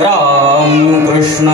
राम कृष्ण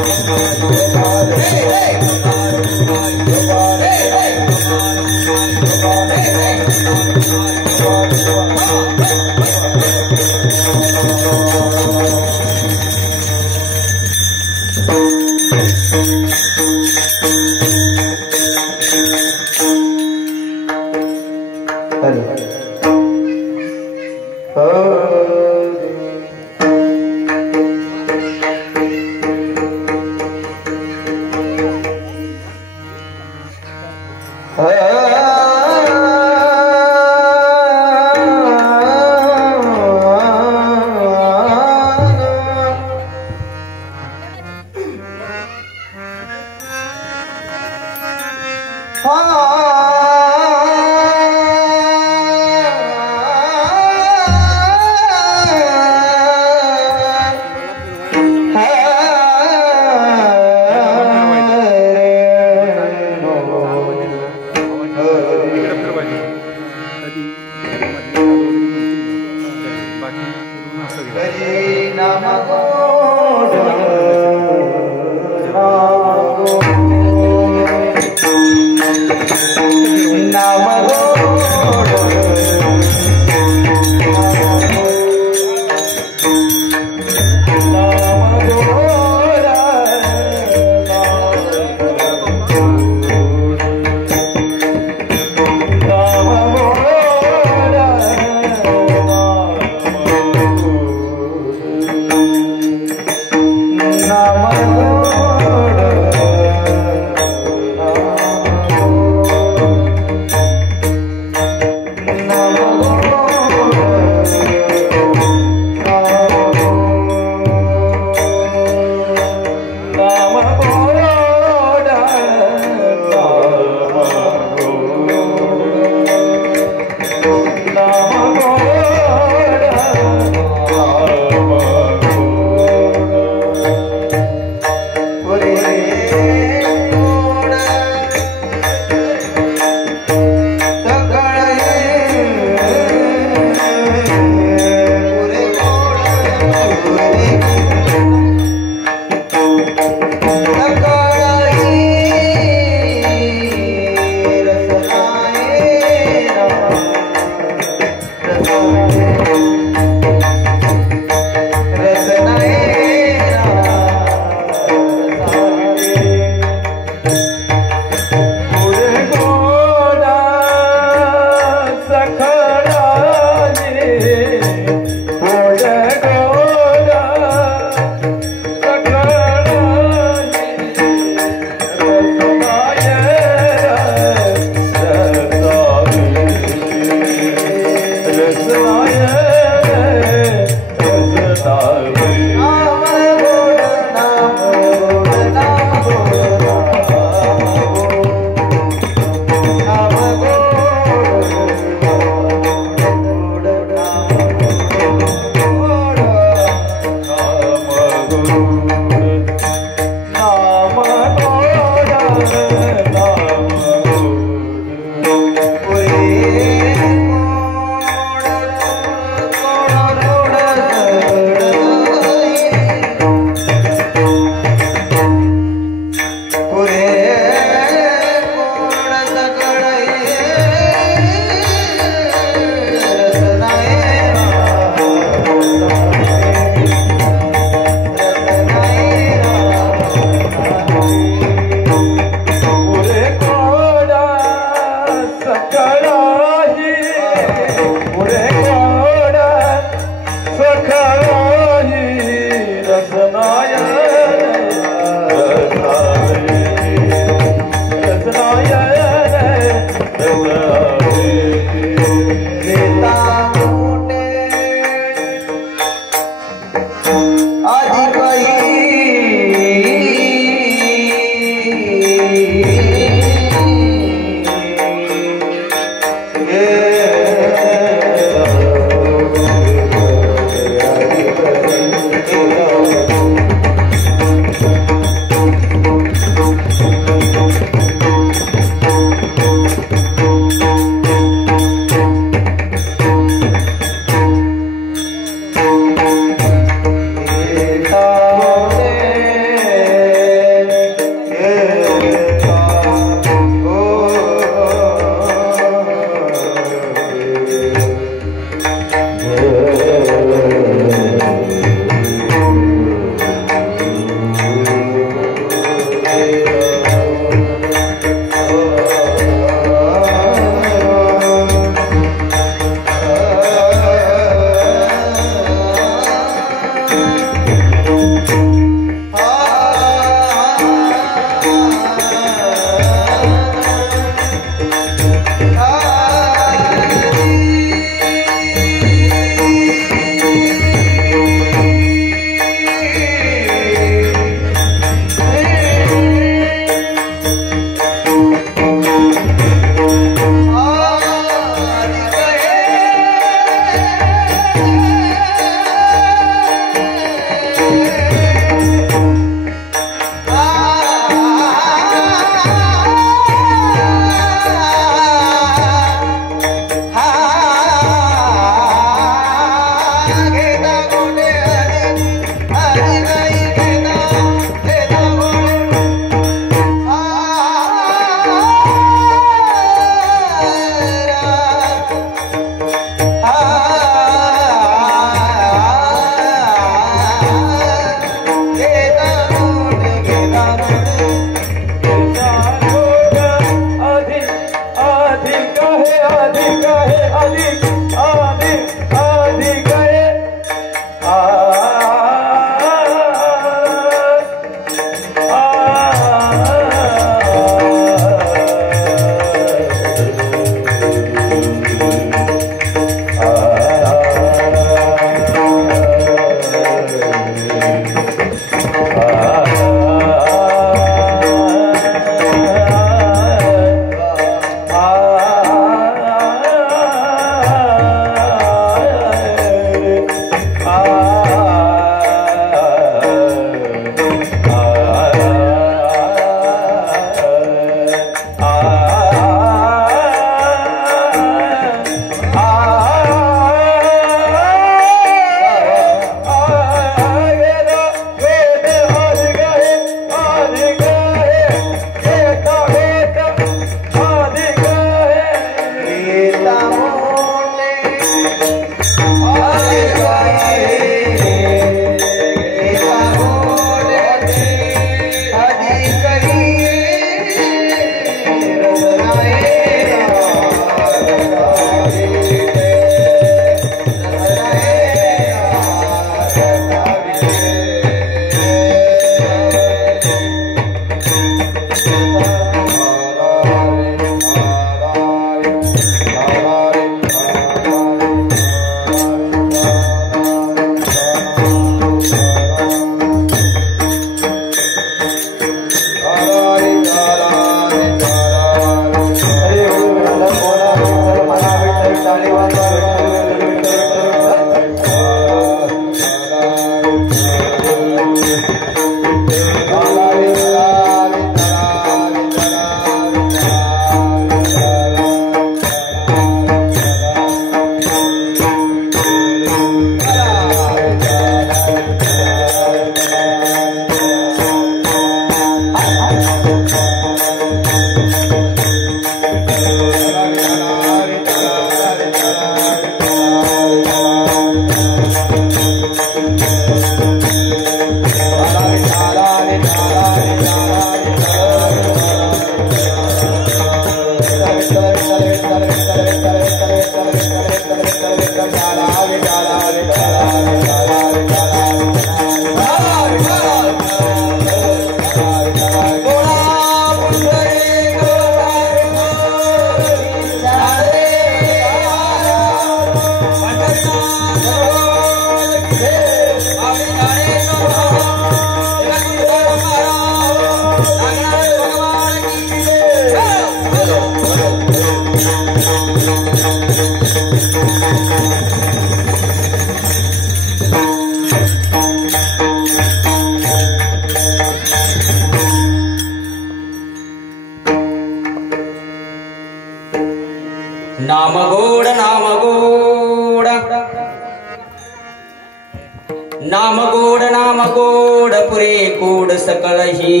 सकळही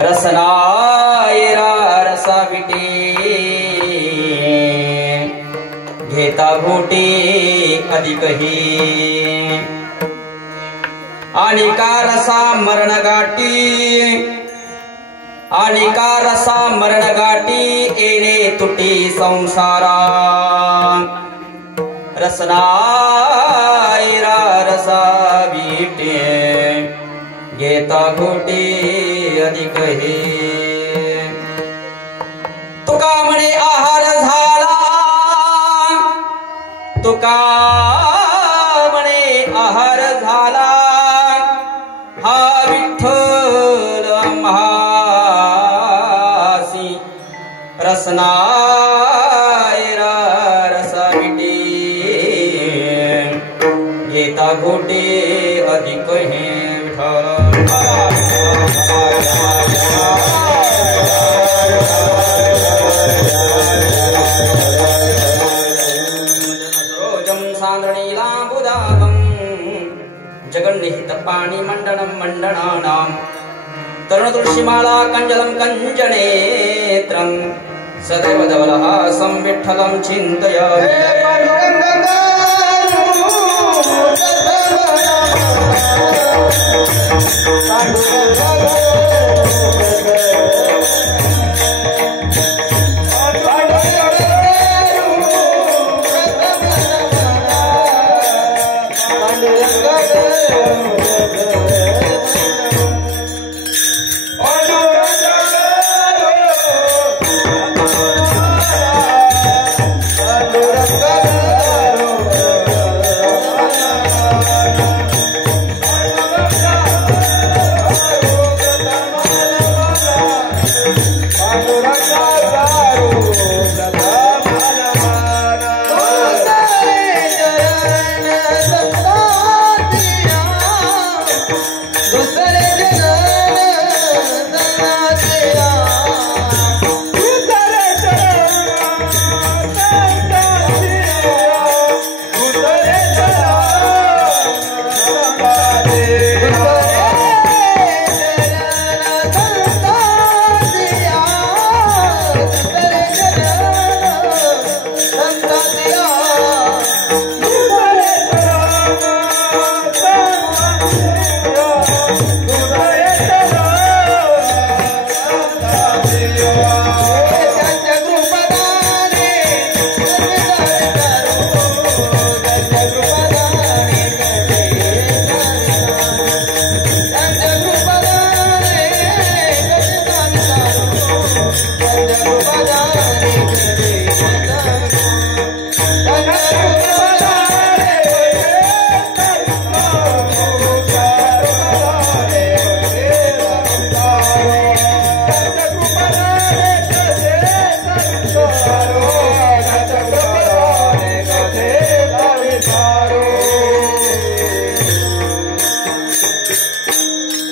रसनायरा रसा विटे घेता घोटे अधिकही आणि का रसा मरण गाठी आणि का रसा मरण गाठी येणे तुटी संसारा रसनायरा रसा विटे घेता घोटे अधिक हे तुका म्हणे आहार झाला तुका म्हणे आहार झाला हा विठ्ठल महासी रसनायरा रसा विटे घेता घोटे अधिक हे जगन्निहित पाणी मंडनं मंडनानां तरुण तुलसीमाला कंजलं कंजनेत्रं सदैव धवलहासं विठ्ठलं चिन्तयामि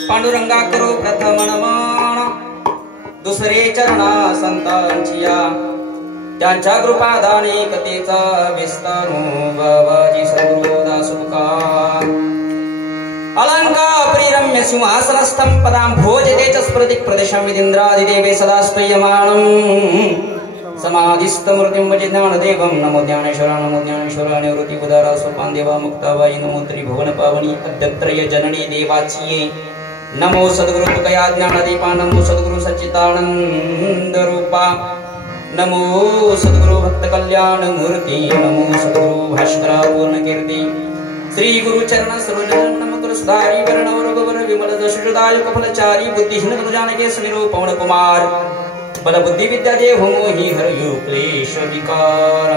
पांडुरंगा करो प्रथम नमन दुसरे चरणा संतांचिया त्यांच्या कृपादाने कथेचा विस्तारू बाबाजी सद्गुरु दासुकार अलंका परिरम्य सिंहासनस्थं पदां भोजते च स्मृतिक प्रदेशं विदिन्द्रादिदेवे सदा स्तूयमानं समाधिस्थमूर्तिं भजे ज्ञानदेवं नमो ज्ञानेश्वरा निवृत्ति उदारा सोपान देवा मुक्ताबाई नमो त्रिभुवन पावनी अद्यत्रय जननी देवाची नमो सद्गुरु तुकया ज्ञानदीपा नमो सद्गुरु सच्चिदानंद रूपा नमो सद्गुरु भक्त कल्याण मूर्ति नमो सद्गुरु भास्करा पूर्ण कीर्ति श्री गुरु चरण सरोज नम गुरु सुधारी वर्ण रघुवर विमल दशुदाय कफलचारी बुद्धिहीन जानके समीरो पवन कुमार बल बुद्धि विद्या दे मोहि हरयु क्लेश विकार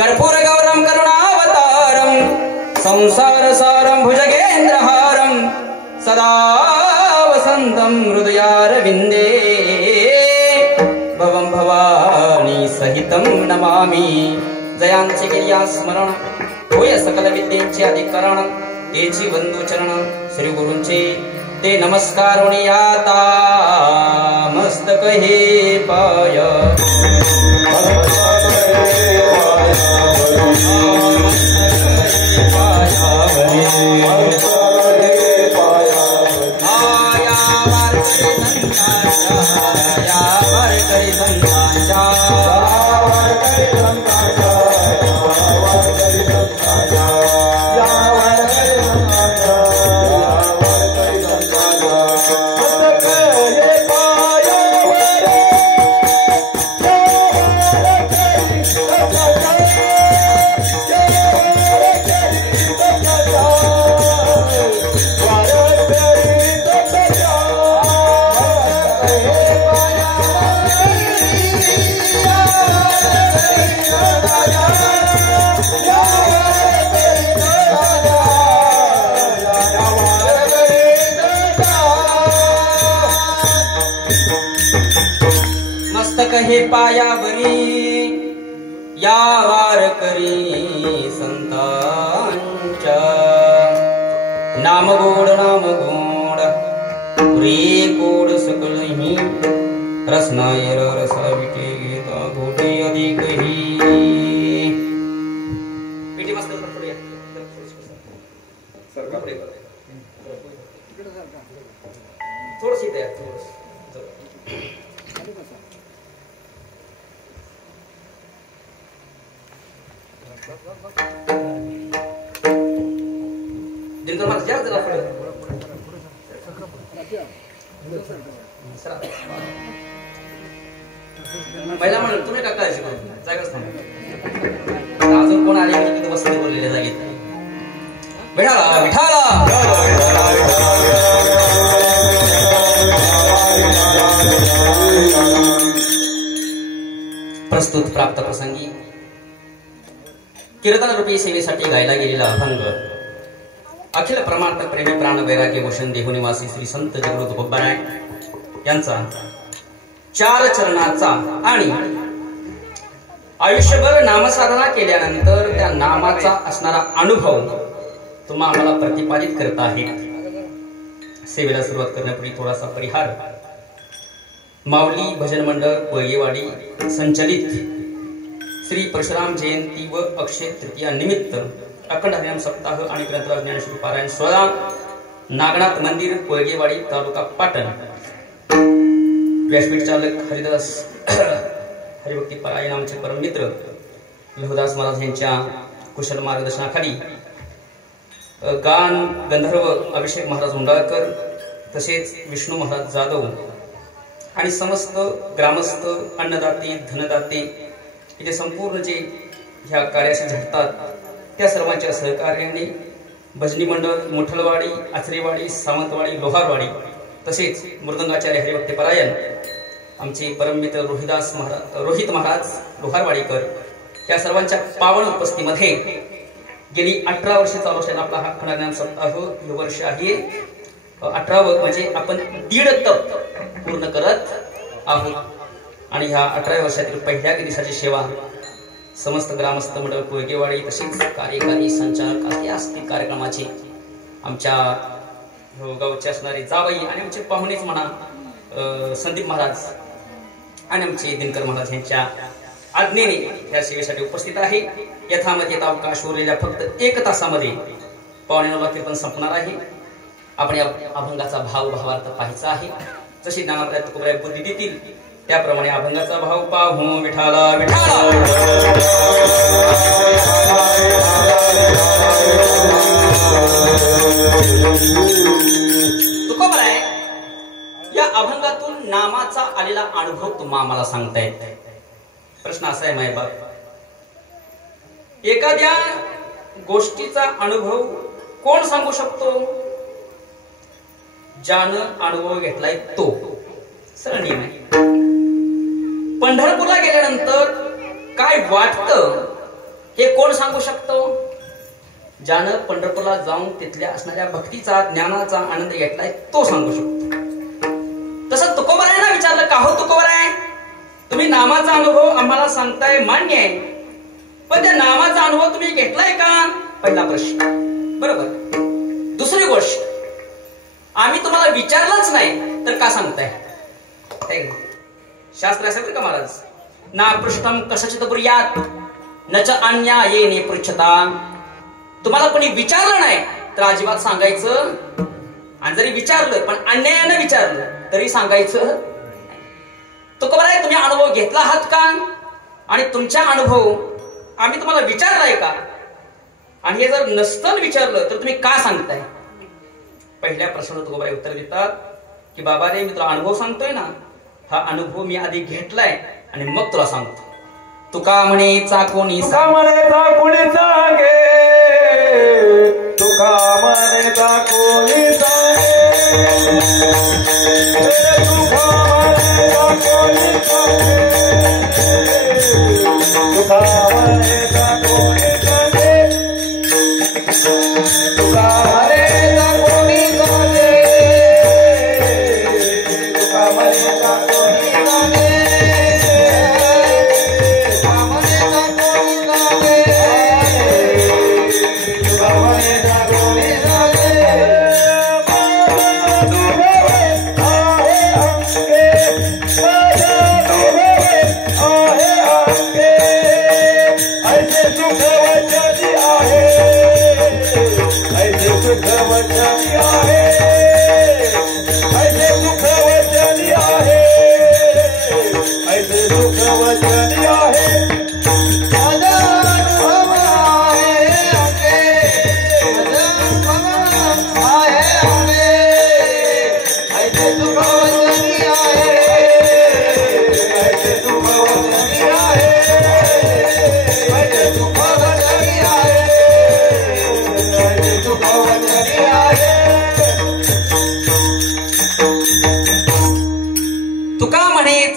कर्पूर गौरम करुणावतारम संसार सारम भुजगेन्द्रहारम सदा वसंतं हृदयारविन्दे भवं भवानी सहितं नमामि जयांचे गिर्या स्मरण होय सकल विद्येचे अधिकरण तेची वंदू चरण श्री गुरूंचे ते नमस्कार आता मस्तक हे पाय पाय कहे पायावरी या वारकरी संतांच्या नाम गोड रे गोड सकलही रसनायर रसा विटे घेता घोटे अधिकही विटे मस्त थोडस इथे दिनकर माझं जास्त जरा पुढे महिला म्हणून तुम्ही का काय शिकवत जागाच थांब अजून कोण आले म्हणजे तिथे बसले बोललेल्या जागेत विठाला विठाला प्रस्तुत प्राप्त प्रसंगी कीर्तन रूपी सेवेसाठी गायला गेलेला अभंग अखिल प्रमाण प्रेमी प्राण वैराग्य भूषण देहुनिवासी श्री संत जगृत भगवान यांचा 4 चरणाचा आणि आयुष्यभर नामसाधना केल्यानंतर त्या नामाचा असणारा अनुभव तुम्हाला आम्हाला प्रतिपादित करत आहे। सेवेला सुरुवात करण्यापूर्वी थोडासा परिहार। माऊली भजन मंडळ कोळगेवाडी संचलित श्री परशुराम जयंती व अक्षय तृतीया निमित्त अखंड हरिनाम सप्ताह आणि ग्रंथराज ज्ञानेश्वरी पारायण सोहळा नागनाथ मंदिर कोळगेवाडी तालुका पाटण व्यासपीठ चालक हरिदास हरिभक्ती पारायण आमचे परम मित्र विहुदास महाराज यांच्या कुशल मार्गदर्शनाखाली गान गंधर्व अभिषेक महाराज उंडाळकर तसेच विष्णू महाराज जाधव आणि समस्त ग्रामस्थ अन्नदाते धनदाते इथे संपूर्ण जे ह्या कार्याशी झटतात त्या सर्वांच्या सहकार्याने भजनी मंडळ मोठलवाडी आचरेवाडी सावंतवाडी लोहारवाडी तसेच मृदंगाचार्य हरिभक्ती पारायण आमचे परम मित्र रोहित महाराज लोहारवाडीकर या सर्वांच्या पावन उपस्थितीमध्ये गेली 18 वर्षे चालू असलेला आपला हा खंडज्ञान सप्ताह हे वर्ष आहे 18वे म्हणजे आपण 1.5 तप पूर्ण करत आहोत आणि ह्या 18व्या वर्षातील पहिल्या दिवसाची सेवा समस्त ग्रामस्थ मंडळ कोळगेवाडी तसेच कार्यकारी संचालक असे असतील कार्यक्रमाचे आमच्या गावचे असणारे जावई आणि आमचे पाहुणेच म्हणा संदीप महाराज आणि आमचे दिनकर महाराज यांच्या आज्ञेने या सेवेसाठी उपस्थित आहे। यथामत येता अवकाश उरलेल्या फक्त 1 तासामध्ये 9:15 कीर्तन संपणार आहे। आपण या अभंगाचा भावार्थ पाहायचा आहे। जशी ज्ञानाप्रत तुकोबराय बुद्धी देतील त्याप्रमाणे अभंगाचा भाव पाहू विठाला विठाला तुकोबराय या अभंगातून नामाचा आलेला अनुभव तुम्हा आम्हाला सांगतायत। प्रश्न असा आहे मायबाप, एखाद्या गोष्टीचा अनुभव कोण सांगू शकतो? ज्यानं अनुभव घेतलाय तो। सरळ नियम आहे। पंढरपूरला गेल्यानंतर काय वाटतं हे कोण सांगू शकतो? ज्यानं पंढरपूरला जाऊन तिथल्या असणाऱ्या भक्तीचा ज्ञानाचा आनंद घेतलाय तो सांगू शकतो। तसं तुकोबरायांना विचारलं का हो तुकोबराय तुम्ही नामाचा अनुभव आम्हाला सांगताय मान्य आहे, पण त्या नामाचा अनुभव तुम्ही घेतलाय का? पहिला प्रश्न बरोबर। दुसरी गोष्ट आम्ही तुम्हाला विचारलंच नाही तर का सांगताय? शास्त्र असं का महाराज ना पृष्ठम कशाचित ब्रुयात न च अन्यायेने पृच्छता। तुम्हाला कोणी विचारलं नाही तर अजिबात सांगायचं, आणि जरी विचारलं पण अन्यायाने विचारलं तरी सांगायचं। तुकोबराय तुम्ही अनुभव घेतला आहात का? आणि तुमचा अनुभव आम्ही तुम्हाला विचारलाय का? आणि हे जर नसतं विचारलं तर तुम्ही का सांगताय? पहिल्या प्रश्नाला तुकोबराय उत्तर देतात की बाबा रे मी तुला अनुभव सांगतोय ना, हा अनुभव मी आधी घेतलाय आणि मग तुला सांगतो। तुका म्हणेचा कोणी सांगे, तुका म्हणेचा कोणी सांगे, तुका म्हणेचा कोणी सांगे, तुका म्हणेचा कोणी सांगे, तुका म्हणेचा कोणी सांगे, तुका म्हणेचा कोणी सांगे,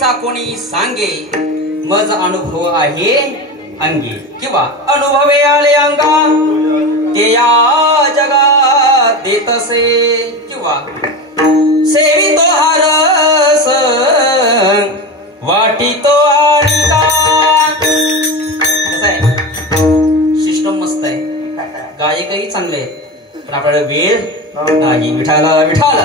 आबाणीचा कोणी सांगे मज अनुभव आहे अंगी किंवा अनुभवे आले अंगा ते या जगात देतसे किंवा सेवी तो हारस वाटी तो आणिका. कसं आहे सिस्टम मस्त आहे, गायकही चांगले आहे, पण आपल्याला वेळ नाही. विठाला विठाला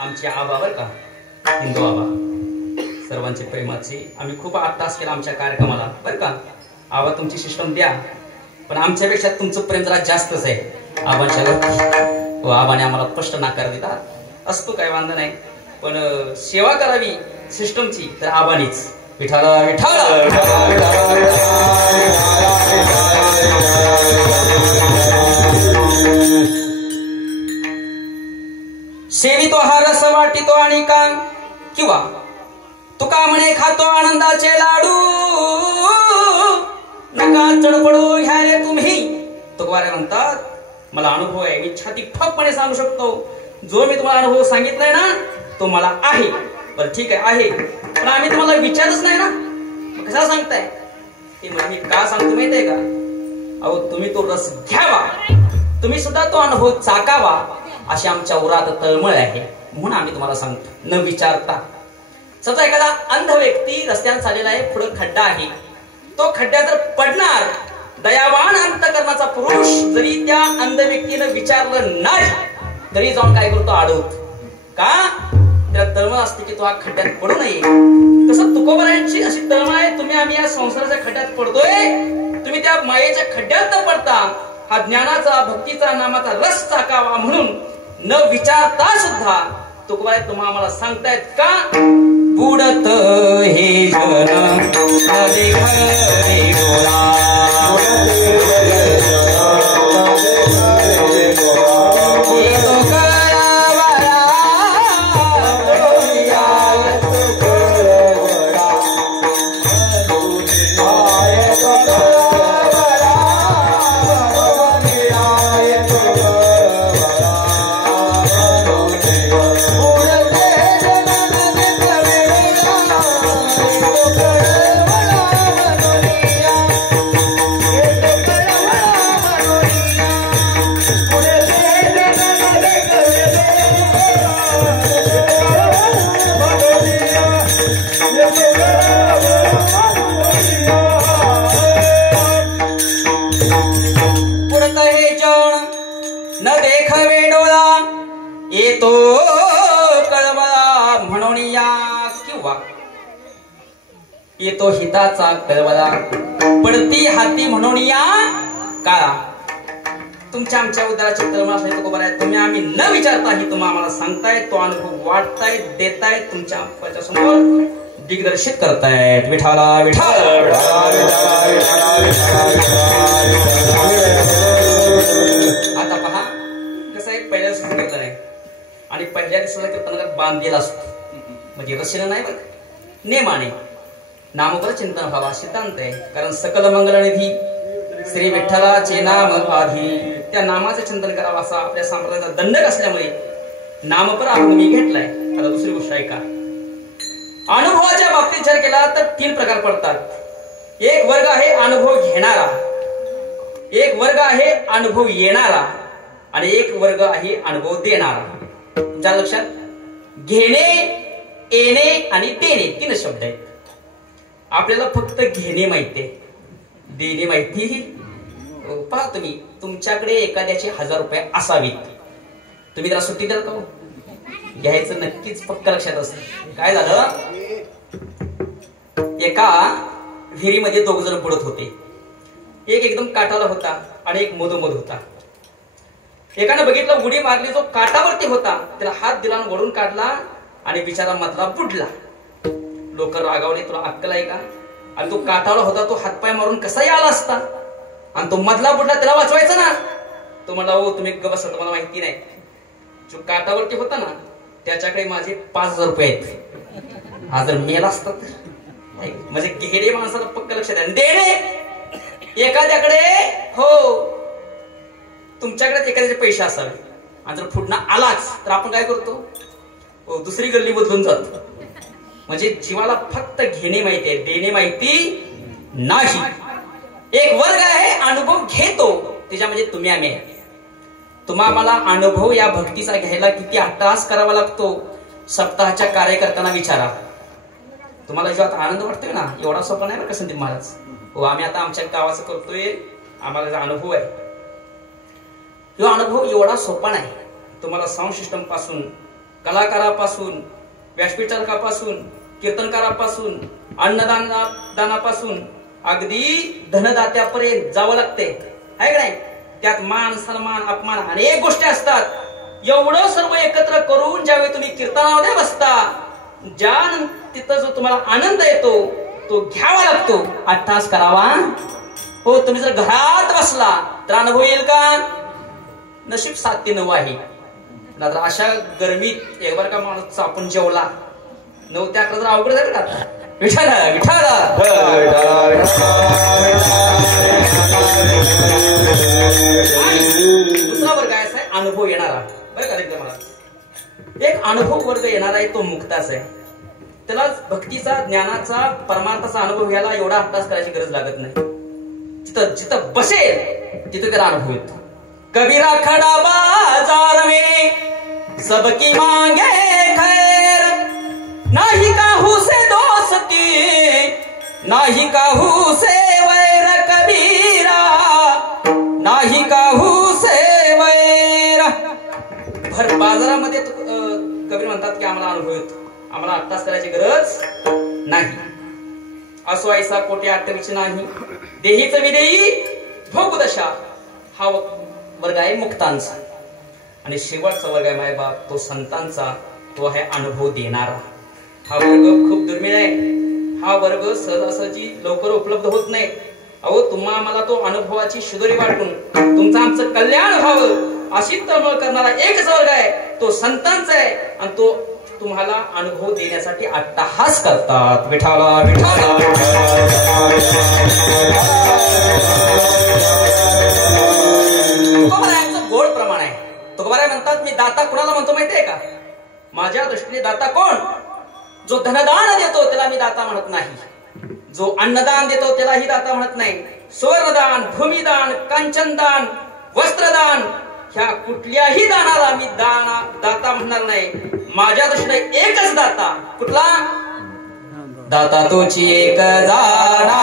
आमचे आबा बर का, हिंदू आबा सर्वांचे प्रेमाचे. आम्ही खूप 8 तास केला आमच्या कार्यक्रमाला बर का. आबा तुमची सिस्टम द्या, पण आमच्यापेक्षा तुमचं प्रेम जरा जास्तच आहे आबांच्या वरती. आबाने आम्हाला स्पष्ट नाकार देतात असतो काय वांधा नाही, पण सेवा करावी सिस्टमची तर आबानीच. विठाला विठाला सेवी तो हा रस वाटी तो आणि का किंवा तुका म्हणे खातो आनंदाचे लाडू नका चडपडू ह्या रे तुम्ही. तुकवारे म्हणतात मला अनुभव आहे, मी छाती ठोकपणे सांगू शकतो. जो मी तुम्हाला अनुभव सांगितलाय ना तो मला आहे. बरं ठीक आहे, पण आम्ही तुम्हाला विचारच नाही ना, कसा सांगताय ते. म्हणजे मी का सांगतो माहितीये का, अहो तुम्ही तो रस घ्यावा, तुम्ही सुद्धा तो अनुभव चाकावा अशी आमच्या उरात तळमळ आहे, म्हणून आम्ही तुम्हाला सांगतो न विचारता. समजा एखादा अंध व्यक्ती रस्त्याने चाललेला आहे, पुढे खड्डा आहे, तो खड्ड्यात जर पडणार, दयावान अंतकरणाचा पुरुष जरी त्या अंध व्यक्तीनं विचारलं नाही तरी जाऊन काय करतो आडवत का, त्याला तळमळ असते की तो हा खड्ड्यात पडू नये. तसं तुकोबारायांची अशी तळमळ आहे, तुम्ही आम्ही या संसाराच्या खड्ड्यात पडतोय, तुम्ही त्या मायेच्या खड्ड्यात न पडता हा ज्ञानाचा भक्तीचा नामाचा रस चाकावा म्हणून न विचारता सुद्धा तुकोबाराय तुम्हा आम्हाला सांगतायत का. बुडत हे जन येतो कळवळा म्हणून या किंवा येतो हिताचा कळवळा पडती हाती म्हणून या काळा. तुमच्या आमच्या उदराची तळमळ असली तो बरं आहे, तुम्ही आम्ही न विचारता ही तुम्ही आम्हाला सांगताय, तो अनुभव वाटताय देताय, तुमच्या आमच्या समोर दिग्दर्शित करतायत. विठाला विठाला आता पहा कसं आहे, पहिल्या दिवशी सांगितलं नाही आणि पहिल्या दिवसाला कीर्तनाला बांधलेला असतो, म्हणजे रशीला नाही बरं, नेमाने नामपर चिंतन व्हावा सिद्धांत आहे. कारण सकल मंगलनिधी श्री विठ्ठलाचे नाम आधी, त्या नामाचं चिंतन करावं असा आपल्या संप्रदायाचा दंडक असल्यामुळे नामपर आपण मी घेतलाय. आता दुसरी गोष्ट आहे का, अनुभवाच्या बाबतीत विचार केला तर 3 प्रकार पडतात. एक वर्ग आहे अनुभव घेणारा, एक वर्ग आहे अनुभव येणारा आणि एक वर्ग आहे अनुभव देणारा. तुमच्या लक्षात घेणे, येणे आणि देणे 3 शब्द आहेत. आपल्याला फक्त घेणे माहिती आहे, देणे माहिती. पहा तुम्ही तुमच्याकडे एखाद्याचे 1000 रुपये असावेत, तुम्ही त्याला सुट्टी द्याल का? घ्यायचं नक्कीच पक्क लक्षात असतं. काय झालं, एका विहिरीमध्ये 2 जण बुडत होते, एक एकदम काठाला होता आणि एक मधोमध होता. एकाने बघितलं उडी मारली, जो काठावरती होता त्याला हात दिला आणि वळून काढला आणि बिचारा मधला बुडला. लोक रागावले, तुला अक्कल आहे का? आणि तो काठाला होता, तो हातपाय मारून कसाही आला असता, आणि तो मधला बुडला, त्याला वाचवायचा ना. तो म्हणला हो तुम्ही गबस, तुम्हाला माहिती नाही, जो काठावरती होता ना त्याच्याकडे माझे 5000 रुपये आहेत, हा जर मेला असता म्हणजे घेणे माणसाला पक्क लक्षात आहे. देणे एखाद्याकडे, हो तुमच्याकडे एखाद्याचे पैसे असावे आणि जर फुटणं आलाच तर आपण काय करतो, दुसरी गल्ली बदलून जातो. म्हणजे जीवाला फक्त घेणे माहिती आहे, देणे माहिती नाही. एक वर्ग आहे अनुभव घेतो, त्याच्यामध्ये तुम्ही आम्ही आहे. तुम्हाला अनुभव या भक्तीचा घ्यायला किती अट्टहास करावा लागतो सप्ताहाच्या कार्यकर्त्यांना विचारा. तुम्हाला जेव्हा आनंद वाटतोय ना, एवढा सोपा नाही बरं का संदीप महाराज. हो, आम्ही आता आमच्या गावाचं करतोय, आम्हाला अनुभव आहे. तो अनुभव एवढा सोपा नाही. तुम्हाला साऊंड सिस्टम पासून, कलाकारापासून, व्यासपीठापासून, कीर्तनकारापासून, अन्नदानापासून अगदी धनदात्यापर्यंत जावं लागते, आहे का नाही. त्यात मान सन्मान अपमान अनेक गोष्टी असतात. एवढं सर्व एकत्र करून ज्यावेळी तुम्ही कीर्तनामध्ये बसता, ज्या तिथं जो तुम्हाला आनंद येतो तो घ्यावा लागतो, अट्टहास करावा. हो, तुम्ही जर घरात बसला तर अनुभव येईल का? नशीब 7 ते 9 आहे. तर अशा गरमीत एक बार का माणूस आपण जेवला 9 ते 11 जर अवघड झालं का? विठाला विठाला दुसरा वर्ग आहे अनुभव येणारा. बरं का एकदम मला एक अनुभव वर्ग येणार आहे, तो मुक्ताच आहे. त्याला भक्तीचा, ज्ञानाचा, परमार्थाचा अनुभव घ्यायला एवढा अभ्यास करायची गरज लागत नाही. जिथं जिथं बसेल तिथं त्याला अनुभव येतो. कबीरा खडा बाजार में सबकी मांगे खैर, नाही काहू से दोस्ती नाही काहू से वैर, कबीरा नाही काहू से वैर. भर बाजारामध्ये कबीर म्हणतात की आम्हाला अनुभव येतो, आम्हाला अट्टास करायची गरज नाही. असो ऐसा कोटी अट्टवीची नाही, देहीच विदेही भोगदशा. हा वर्ग आहे मुक्तांचा. आणि शेवटचा वर्ग आहे माय बाप, तो संतांचा, तो आहे अनुभव देणारा. हा वर्ग खूप दुर्मिळ आहे. हा वर्ग सहजासहजी लवकर उपलब्ध होत नाही. अहो, तुम्हा आम्हाला तो अनुभवाची शिदोरी वाटून तुमचं आमचं कल्याण व्हावं अशी तळमळ करणारा एकच वर्ग आहे, तो संतांचा आहे. आणि तो तुम्हाला अनुभव देण्यासाठी अट्टहास करतात. विठाला विठाला तुकोबारायांचं गोड प्रमाण आहे. तुकोबाराय म्हणतात, मी दाता कुणाला म्हणतो माहितीये का? माझ्या दृष्टीने दाता कोण? जो धनदान देतो त्याला मी दाता म्हणत नाही. जो अन्नदान देतो त्यालाही दाता म्हणत नाही. स्वर्णदान, भूमिदान, कांचनदान, वस्त्रदान, ह्या कुठल्याही दानाला मी दाता म्हणणार नाही. माझ्या दृष्टीने एकच दाता. कुठला दाता? तोची एक जाणा,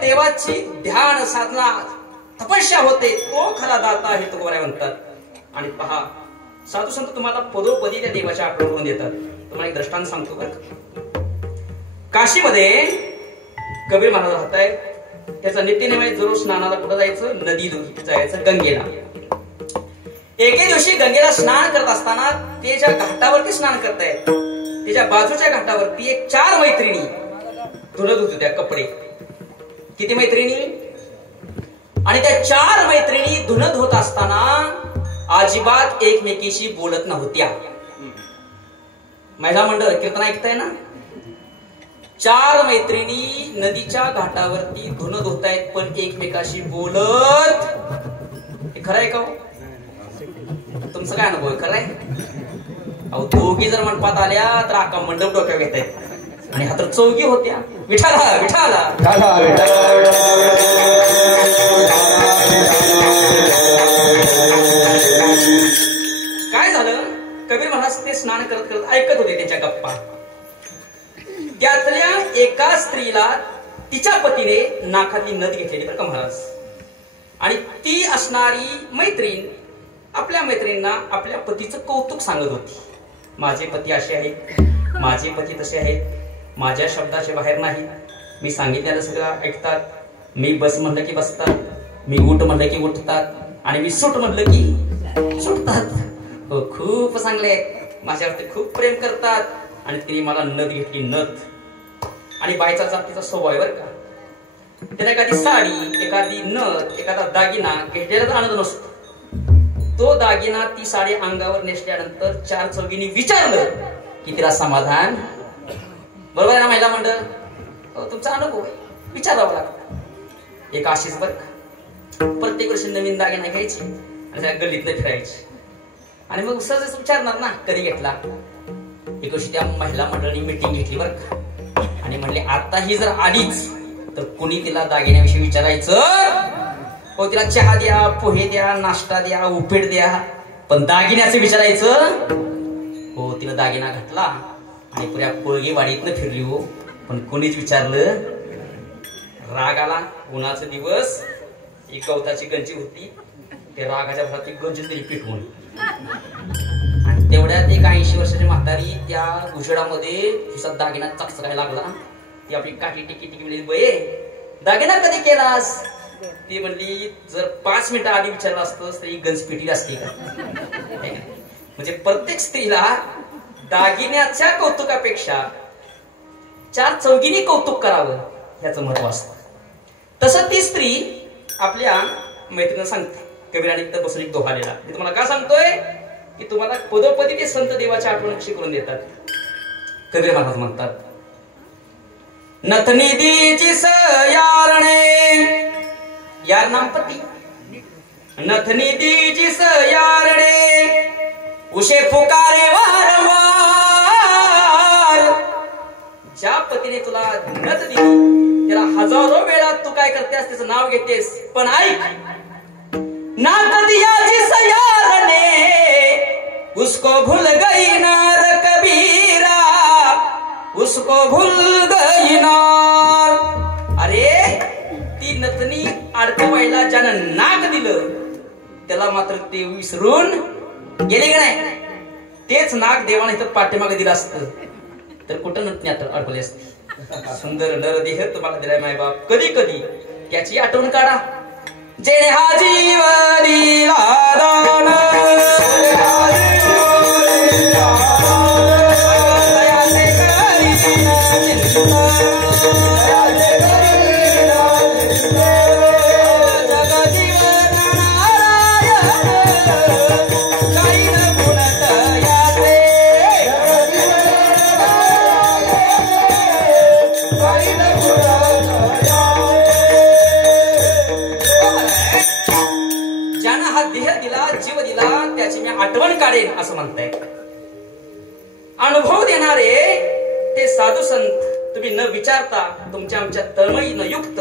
देवाची ध्यान साधना तपस्या होते, तो खरा दाता आहे, तुकोबाराय म्हणतात. आणि पहा, साधू संत तुम्हाला पदोपदी त्या देवाच्या आठवण करून देतात. तुम्हाला एक दृष्टांत सांगतो बरं. काशीमध्ये कबीर महाराज राहत आहेत. त्याचा नित्यनेम आहे, जरूर स्नानाला कुठं जायचं? नदी जायचं, गंगेला. एके दिवशी गंगेला स्नान करत असताना ते ज्या घाटावरती स्नान करतायत, त्याच्या बाजूच्या घाटावरती एक 4 मैत्रिणी धुणत होत्या त्या कपडे. किती मैत्रिणी? आणि त्या 4 मैत्रिणी धुणत होत असताना अजिबात एकमेकीशी बोलत नव्हत्या. महिला मंडळ कीर्तन ऐकताय ना? 4 मैत्रिणी नदीच्या घाटावरती धुणं धुतायत पण एकमेकाशी बोलत. हे खरं आहे का? तुमचं काय अनुभव आहे? खरं आहे? अहो दोघी जर मंडपात आल्या तर आका मंडप डोक्यावर घेत आहेत आणि हा तर चौघी होत्या. विठाला विठाला काय झालं? कबीर महाराज ते स्नान करत करत ऐकत होते त्यांच्या गप्पा. त्यातल्या एका स्त्रीला तिच्या पतीने नाकातली नथ घेतलेली बरं का महाराज. आणि ती असणारी मैत्रीण आपल्या मैत्रिणींना आपल्या पतीचं कौतुक सांगत होती. माझे पती असे आहेत, माझे पती तसे आहेत, माझ्या शब्दाचे बाहेर नाही, मी सांगितलेलं सगळं ऐकतात, मी बस म्हणलं की बसतात, मी उठ म्हणलं की उठतात आणि मी सुट म्हणलं की सुटतात. हो खूप चांगले आहेत, माझ्यावरती खूप प्रेम करतात. आणि तिने मला नथ घेतली. नथ आणि बायचा जातीचा स्वभाव आहे बरं का. त्याला एखादी साडी, एखादी नथ, एखादा दागिना घेतलेला आनंद नसतो. तो दागिना ती साडी अंगावर नेसल्यानंतर 4 चौघींनी विचारलं की तिला समाधान. बरोबर आहे ना महिला मंडळ? तुमचा अनुभव आहे, विचारावं लागतं. एक अशीच बरं का, प्रत्येक वर्षी नवीन दागिना घ्यायची आणि त्या गल्लीतनं फिरायची आणि मग सहज विचारणार ना कधी घेतला. एक वर्षी त्या महिला मंडळाने मीटिंग घेतली बरं का आणि म्हणले आता ही जर आलीच तर कुणी तिला दागिन्याविषयी विचारायचं. हो तिला चहा द्या, पोहे द्या, नाश्ता द्या, उपीट द्या, पण दागिन्याचं विचारायचं. हो तिला दागिना घातला आणि पुऱ्या कोळगेवाडीतनं फिरली. हो पण कोणीच विचारलं. राग आला. उन्हाचा दिवस, एक गवताची गंजी होती, ते रागाच्या भरात ती गंजी तरी पिटवून. आणि तेवढ्यात एक 80 वर्षाची म्हातारी त्या उजेडामध्ये तिचा दागिना चकचकायला लागला. ती आपली काठी टिकी टिकी म्हणली, बये दागिना कधी केलास? ती म्हणली जर 5 मिनिटं आधी विचारलं असतं तरी गंज पिटली असती का? म्हणजे प्रत्येक स्त्रीला दागिन्याच्या कौतुकापेक्षा 4 चौघींनी कौतुक करावं याचं महत्व असतं. तसं ती स्त्री आपल्या मैत्रिणीला सांगते. कबीराने इथं बसून एक दोहा लिहिला. मी तुम्हाला का सांगतोय की तुम्हाला पदोपदी ते संत देवाची आठवण कशी करून देतात. कबीर महाराज म्हणतात, नथनी दीजिस यारणे, यार नाम पती, नथनी दीजिस यारणे, उशे फुकारे वारंवार. ज्या पतीने तुला नथ दिली त्याला हजारो वेळा तू काय करतेस, त्याचं नाव घेतेस, पण ऐक नाथ दिया जिस यार ने उसको भूल गई नार कबीरा, उसको भूल गई नार. अरे ती नथनी अडकवायला ज्यानं नाक दिलं त्याला मात्र ते विसरून गेले का नाही. तेच नाक देवाने इथं पाठीमागे दिलं असतं तर कुठं नथनी अडकवली असते. सुंदर नरदेह तुम्हाला दिलाय माय बाप. कधी कधी त्याची आठवण काढा. जेणे हा जीव दिला दान, आठवण काढेन असं म्हणताय. अनुभव देणारे ते साधू संत तुम्ही न विचारता तुमच्या आमच्या तळमळीनं युक्त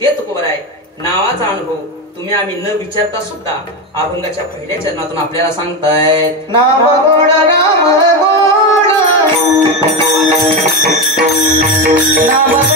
ते तुकोबर आहे. नावाचा अनुभव तुम्ही आम्ही न विचारता सुद्धा अभंगाच्या पहिल्या चरणातून आपल्याला सांगतायत. नाम गोड नाम गोड नाम गोड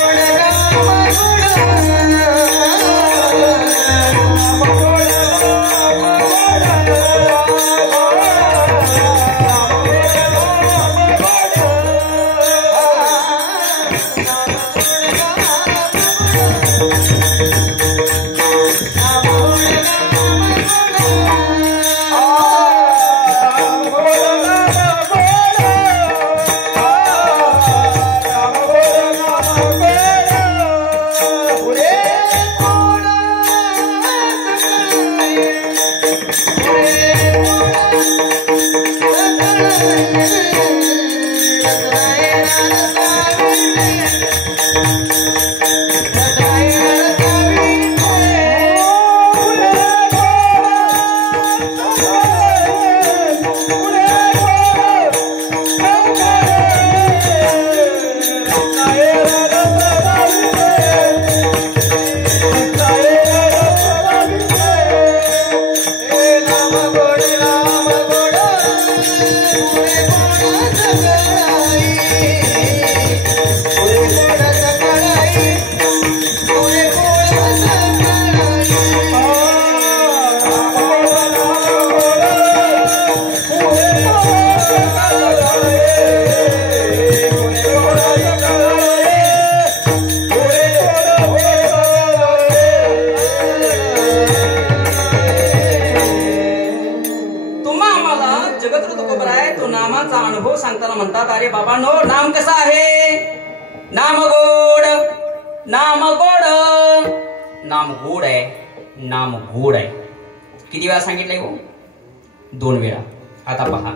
Thank you. म्हणतात अरे बाबा नो नाम कसं आहे नाम गोड नाम गोड नाम गोड आहे नाम गोड आहे किती वेळा सांगितलंय हो 2 वेळा आता पहा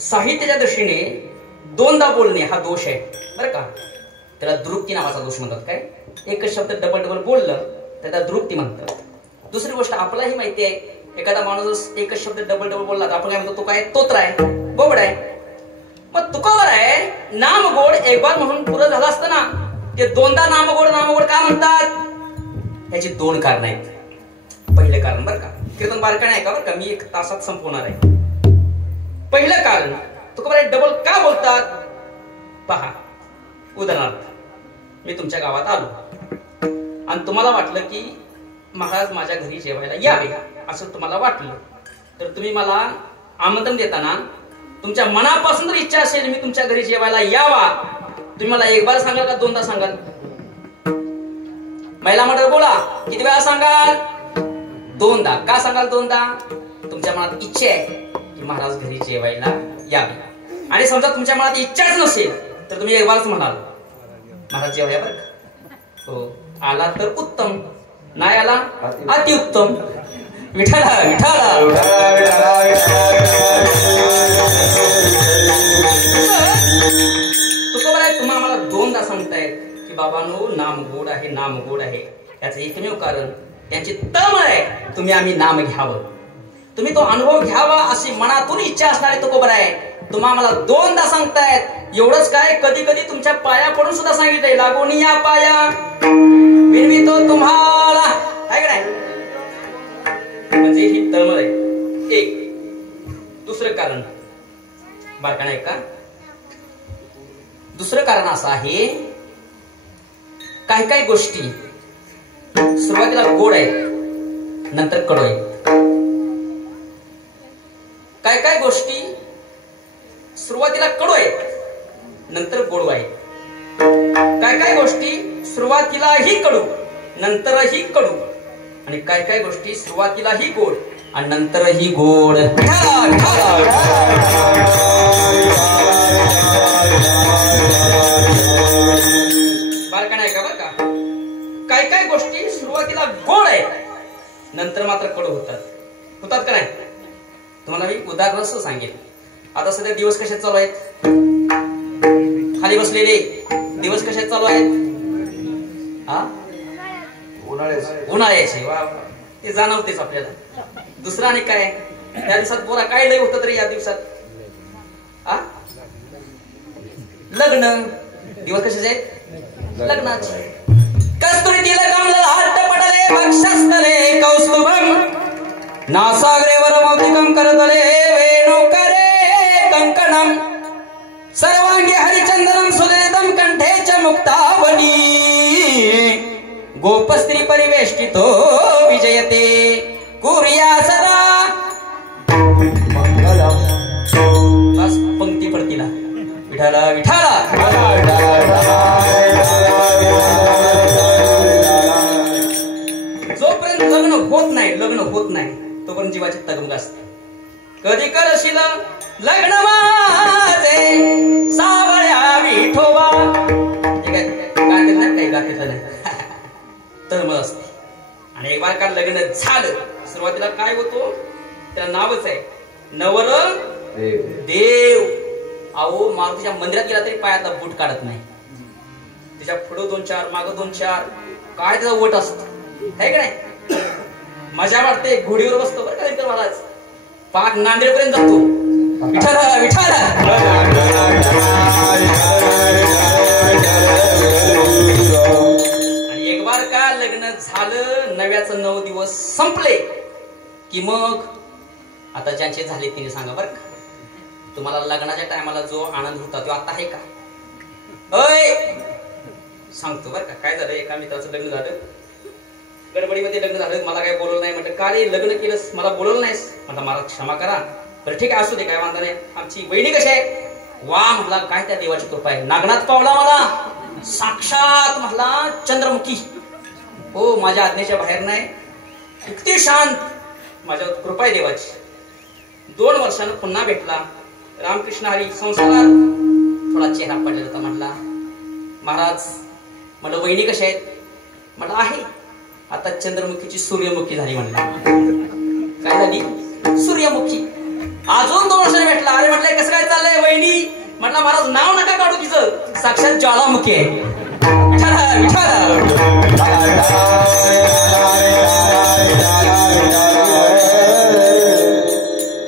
साहित्याच्या दृष्टीने 2दा बोलणे हा दोष आहे बरं का त्याला द्रुक्ती नावाचा दोष म्हणतात काय एकच शब्द डबल बोललं त्याला द्रुक्ती म्हणतात दुसरी गोष्ट आपल्यालाही माहिती आहे एखादा माणूस एकच शब्द डबल बोलला तर आपण काय म्हणतो तो काय तोत्र आहे बोबड आहे मग तुकोबर आहे नाम गोड एक बार म्हणून पुरं झालं असतं ना ते 2दा नाम गोड का म्हणतात याची 2 कारण आहेत पहिलं कारण बरं का कीर्तन बारकाणे आहे का बरं का मी 1 तासात संपवणार आहे पहिलं कारण तुकोबर आहे डबल का बोलतात पहा उदाहरणार्थ मी तुमच्या गावात आलो आणि तुम्हाला वाटलं की महाराज माझ्या घरी जेवायला यावे असं तुम्हाला वाटलं तर तुम्ही मला आमंत्रण देताना तुमच्या मनापासून जर इच्छा असेल मी तुमच्या घरी जेवायला यावा तुम्ही मला 1 बार सांगाल का 2दा सांगाल महिला मंडळ बोला किती वेळा सांगाल 2दा का सांगाल 2दा तुमच्या मनात इच्छा आहे की महाराज घरी जेवायला यावे आणि समजा तुमच्या मनात इच्छाच नसेल तर तुम्ही 1 बारच म्हणाल महाराज जेवाया बरं का हो आला तर उत्तम नाही आला अतिउत्तम विठाला विठाला तुकोबर आहे तुम्हा आम्हाला 2दा सांगतायत की बाबांनो नाम गोड आहे याचं एकमेव कारण त्यांची तळमळ आहे तुम्ही आम्ही नाम घ्यावं तुम्ही तो अनुभव घ्यावा अशी मनातून इच्छा असणारे तुकोबर आहे तुम्हा आम्हाला 2दा सांगतायत एवढंच काय कधी कधी तुमच्या पाया पडून सुद्धा सांगितलंय लागून या पाया विनवितो तुम्हाला आहे का नाही म्हणजे ही तळमळ आहे एक दुसरं कारण बारकाणा आहे का दुसरं कारण असं आहे काही गोष्टी सुरुवातीला गोड आहेत नंतर कडू आहेत काही गोष्टी सुरुवातीला कडू आहेत नंतर गोड आहेत काही गोष्टी सुरुवातीलाही कडू नंतरही कडू आणि काही गोष्टी सुरुवातीलाही गोड आणि नंतरही गोड बारकाणा आहे का बरं का काही गोष्टी सुरुवातीला गोड आहेत नंतर मात्र कडू होतात का नाही तुम्हाला मी उदाहरण सांगेन आता सध्या दिवस कसे चालू आहेत खाली बसलेले दिवस कसे चालू आहेत हा उन्हाळ्याचे ते जाणवतेच आपल्याला दुसरं आणि काय त्या दिवसात बोरा काय लय होत तरी या दिवसात लग्न दिवस कशाचे आहेत लग्नाचे कस्तुरी तिलकम ललाट पटले वक्षस्थले कौस्तुभम नासाग्रे वरमौक्तिकं करतले वेणुकरे कंकणम सर्वांगी हरिचंदनम सुलेदम कंठे च मुक्तावनी गोपस्त्री परिवेष्टितो विजयते कुर्या सदा मंगलम बस पंक्ती पडतीला विठाला विठाला जोपर्यंत लग्न होत नाही तोपर्यंत जीवाची तगमग असते कधी करशील लग्न माझे सावळ्या विठोबा काही गातेलं नाही तळमळ असते आणि एक बार का लग्न झालं सुरुवातीला काय होतो त्याला नावच आहे नवर देव अहो मारुतीच्या मंदिरात गेला तरी पायातला बूट काढत नाही. त्याच्या पुढं 2-4 मागं 2-4 काय त्याचा वट असतो है की नाही. मजा वाटते. घोडीवर बसतो बरं का इतर महाराज. पाक नांदेडपर्यंत जातो. विठाला विठाला. आणि एक बार का लग्न झालं, नव्याचं 9 दिवस संपले की मग आता ज्यांचे झाले तिने सांगा बरं का. तुम्हाला लग्नाच्या टायमाला जो आनंद होता तो आता आहे का. अय सांगतो बरं का. काय झालं, एका मित्राचं लग्न झालं, गडबडीमध्ये लग्न झालं. मला काय बोलवलं नाही. म्हटलं का रे लग्न केलंस, मला बोलवलं नाहीस. म्हटलं मला क्षमा करा. बरं ठीक आहे असू दे, काय वांधा नाही. आमची वहिनी कशी आहे. वा म्हटला काय त्या देवाची कृपा आहे. नागनाथ पावला मला साक्षात म्हटला चंद्रमुखी. हो माझ्या आज्ञेच्या बाहेर नाही. इतकी शांत, माझ्या कृपा आहे देवाची. 2 वर्षानं पुन्हा भेटला. रामकृष्ण हरी संसारात थोडा चेहरा पडलेला होता. म्हटला महाराज, म्हटलं वहिनी कशा आहेत. म्हटलं आहे आता चंद्रमुखीची सूर्यमुखी झाली. म्हणला काय झाली, सूर्यमुखी. अजून 2 वर्षाने भेटला. अरे म्हटलंय कसं काय चाललंय वहिनी. म्हटलं महाराज नाव नका काढू, तिचं साक्षात ज्वालामुखी आहे.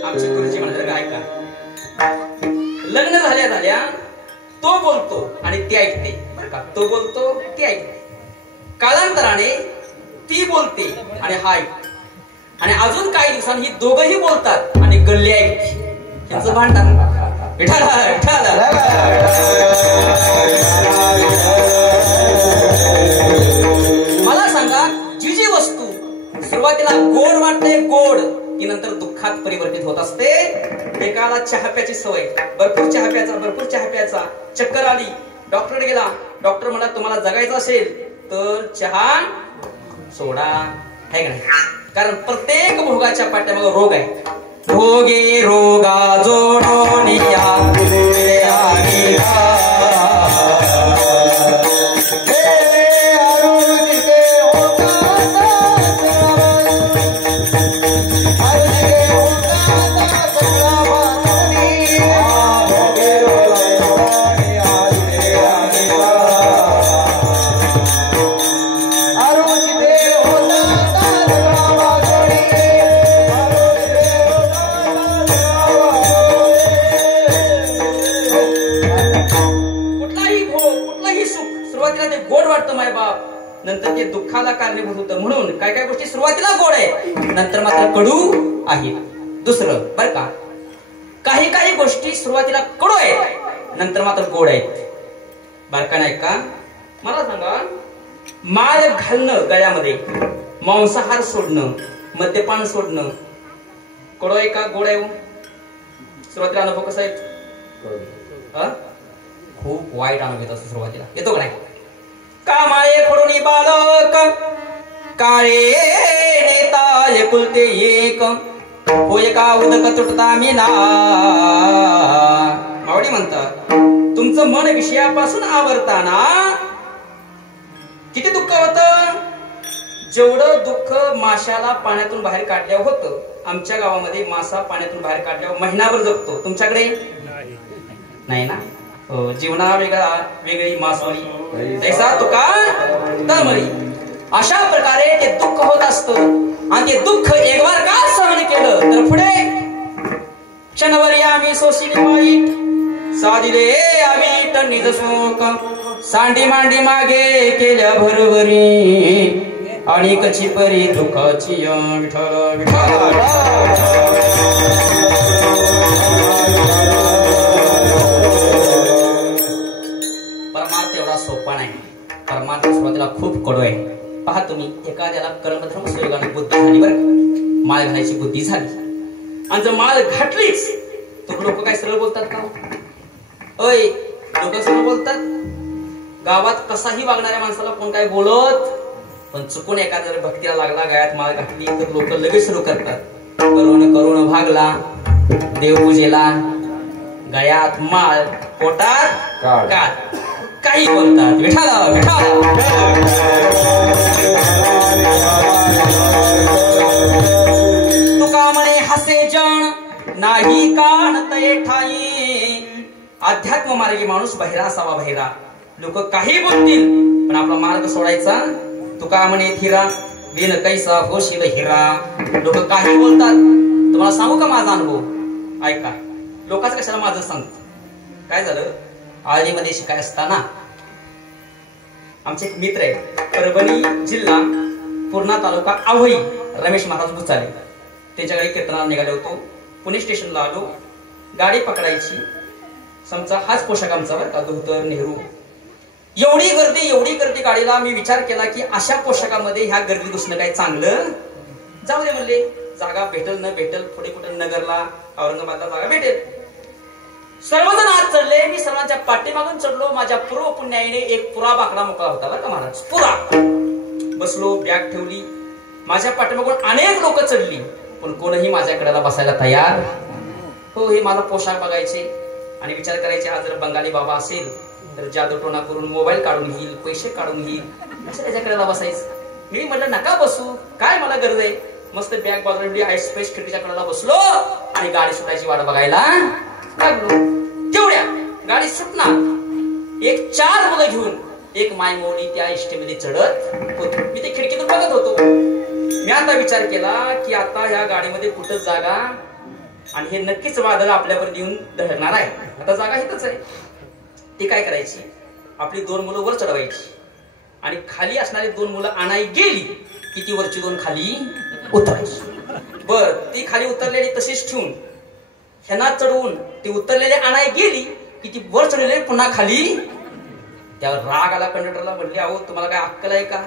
आमची गुरुजी म्हणाले ऐका, लग्न झाल्या झाल्या तो बोलतो आणि ती ऐकते बरं का. तो बोलतो ती ऐकते. कालांतराने ती बोलते आणि हा ऐकते. आणि अजून काही दिवसांनी ही दोघंही बोलतात आणि गल्ली ऐकते. त्यांचं भांडण. विठाला विठाला. मला सांगा, जी जी वस्तू सुरुवातीला गोड वाटते, गोड की नंतर दुःखात परिवर्तित होत असते. एकाला चहा प्यायची सवय, भरपूर चहा प्यायचा, चक्कर आली, डॉक्टरकडे गेला. डॉक्टर म्हणला तुम्हाला जगायचं असेल तर चहा सोडा, आहे का नाही. कारण प्रत्येक भोगाच्या पाठीमागे रोग आहे. भोगे रोगा जोडोनिया नंतर ते दुःखाला कारणीभूत होतं. म्हणून काय काय गोष्टी सुरुवातीला गोड आहे, नंतर मात्र कडू आहे. दुसरं बरं का, काही काही गोष्टी सुरुवातीला कडू आहेत, नंतर मात्र गोड आहेत. बरं का नाही का. मला सांगा, माल घालणं गळ्यामध्ये, मांसाहार सोडणं, मद्यपान सोडणं कडू आहे का गोड आहे. सुरुवातीला अनुभव कसा आहे. खूप वाईट अनुभव येतो सुरुवातीला. येतो का नाही. कामाळे फोडून बालक काळे नेता एकुलते एक होय का उदक तुटता मीना. मावडी म्हणतात तुमचं मन विषयापासून आवरताना किती दुःख होतं. जेवढं दुःख माशाला पाण्यातून बाहेर काढल्यावर होतं. आमच्या गावामध्ये मासा पाण्यातून बाहेर काढल्यावर महिनाभर जगतो. तुमच्याकडे नाही ना. जीवना वेगळा वेगळी मासवळी तैसा तुका तळमळी. अशा प्रकारे ते दुःख होत असतं. आणि ते दुःख एक बार का सहन केलं तर पुढे क्षणभरी आम्ही सोशिली वाईट साधिले आम्ही निज शोक सांडी मांडी मागे केल्या भरभरी आणि कची परी दुःखाची विठ्ठल विठ्ठल. परमार्थ एवढा सोपा नाही. परमार्थ सुरुवातीला खूप कडू आहे. पहा तुम्ही, एखाद्याला कर्मधर्म सुयोगाने बुद्धी झाली बरं, माळ घालायची बुद्धी झाली, आणि जर माळ घातलीच तर लोक काय सरळ बोलतात का. अय लोक सरळ बोलतात. गावात कसाही वागणाऱ्या माणसाला कोण काय बोलत, पण चुकून एखाद्या भक्तीला लागला, गायात माळ घातली तर लोक लगेच सुरू करतात. करुण करुण भागला देवपूजेला, गळ्यात माळ, पोटात काळ, काही बोलतात. विठाला विठाला. तुका म्हणे हसे जण नाही कान तये ठाई अध्यात्म मार्गी माणूस बहिरा असावा बहिरा. लोक काही बोलतील पण आपला मार्ग सोडायचा. तुका म्हणे हिरा बिन कैसा होशील हिरा. लोक काही बोलतात. तुम्हाला सांगू का माझा अनुभव? ऐका. लोकांचं कशाला माझं सांगतो. काय झालं, आळणीमध्ये शिकाय असताना आमचे एक मित्र आहेत, परभणी जिल्हा पूर्णा तालुका आवई, रमेश महाराज गुचाले, त्यांच्याकडे कीर्तनाला निघाले होतो. पुणे स्टेशनला आलो. गाडी पकडायची. समजा हाच पोशाख आमचा बरं का, धोतर नेहरू. एवढी गर्दी गाडीला. मी विचार केला की अशा पोशाखामध्ये ह्या गर्दीत घुसणं काय चांगलं. जाऊ दे म्हणले, जागा भेटल न भेटल, पुढे कुठे नगरला औरंगाबादला जागा भेटेल. सर्वजण आत चढले. मी सर्वांच्या पाठीमागून चढलो. माझ्या पूर्व पुण्याईने एक पुरा बाकडा मोकळा होता बरं का महाराज, पुरा. बसलो, बॅग ठेवली. माझ्या पाठीमागून अनेक लोक चढली पण कोणीही माझ्या कडेला बसायला तयार हो. हे माझा पोशाख बघायचे आणि विचार करायचे, हा जर बंगाली बाबा असेल तर जादूटोणा करून मोबाईल काढून घेईल, पैसे काढून घेईल, असं त्याच्या कडेला बसायचं. मी म्हटलं नका बसू, काय मला गरज आहे. मस्त बॅग बाजूला आईस पेस खिडकीच्या कडेला बसलो आणि गाडी सुटायची वाट बघायला लागलो. तेवढ्या गाडी सुटणार. एक 4 मुलं घेऊन एक मायमोली त्या इष्टेमध्ये चढत होती. मी ते खिडकीतून बघत होतो. मी आता विचार केला की आता ह्या गाडीमध्ये कुठं जागा आणि हे नक्कीच वादळ आपल्यापर्यंत येऊन धरणार आहे. आता जागा हितच आहे. ती काय करायची, आपली 2 मुलं वर चढवायची आणि खाली असणारी 2 मुलं आणाई गेली की ती वरची 2 खाली उतरायची. बर, ती खाली उतरलेली तशीच ठेवून ह्यांना चढवून ती उतरलेली आणाई गेली की ती वर चढलेली पुन्हा खाली. त्यावर राग आला कंडक्टरला. म्हणले, अहो तुम्हाला काय अक्कल आहे का?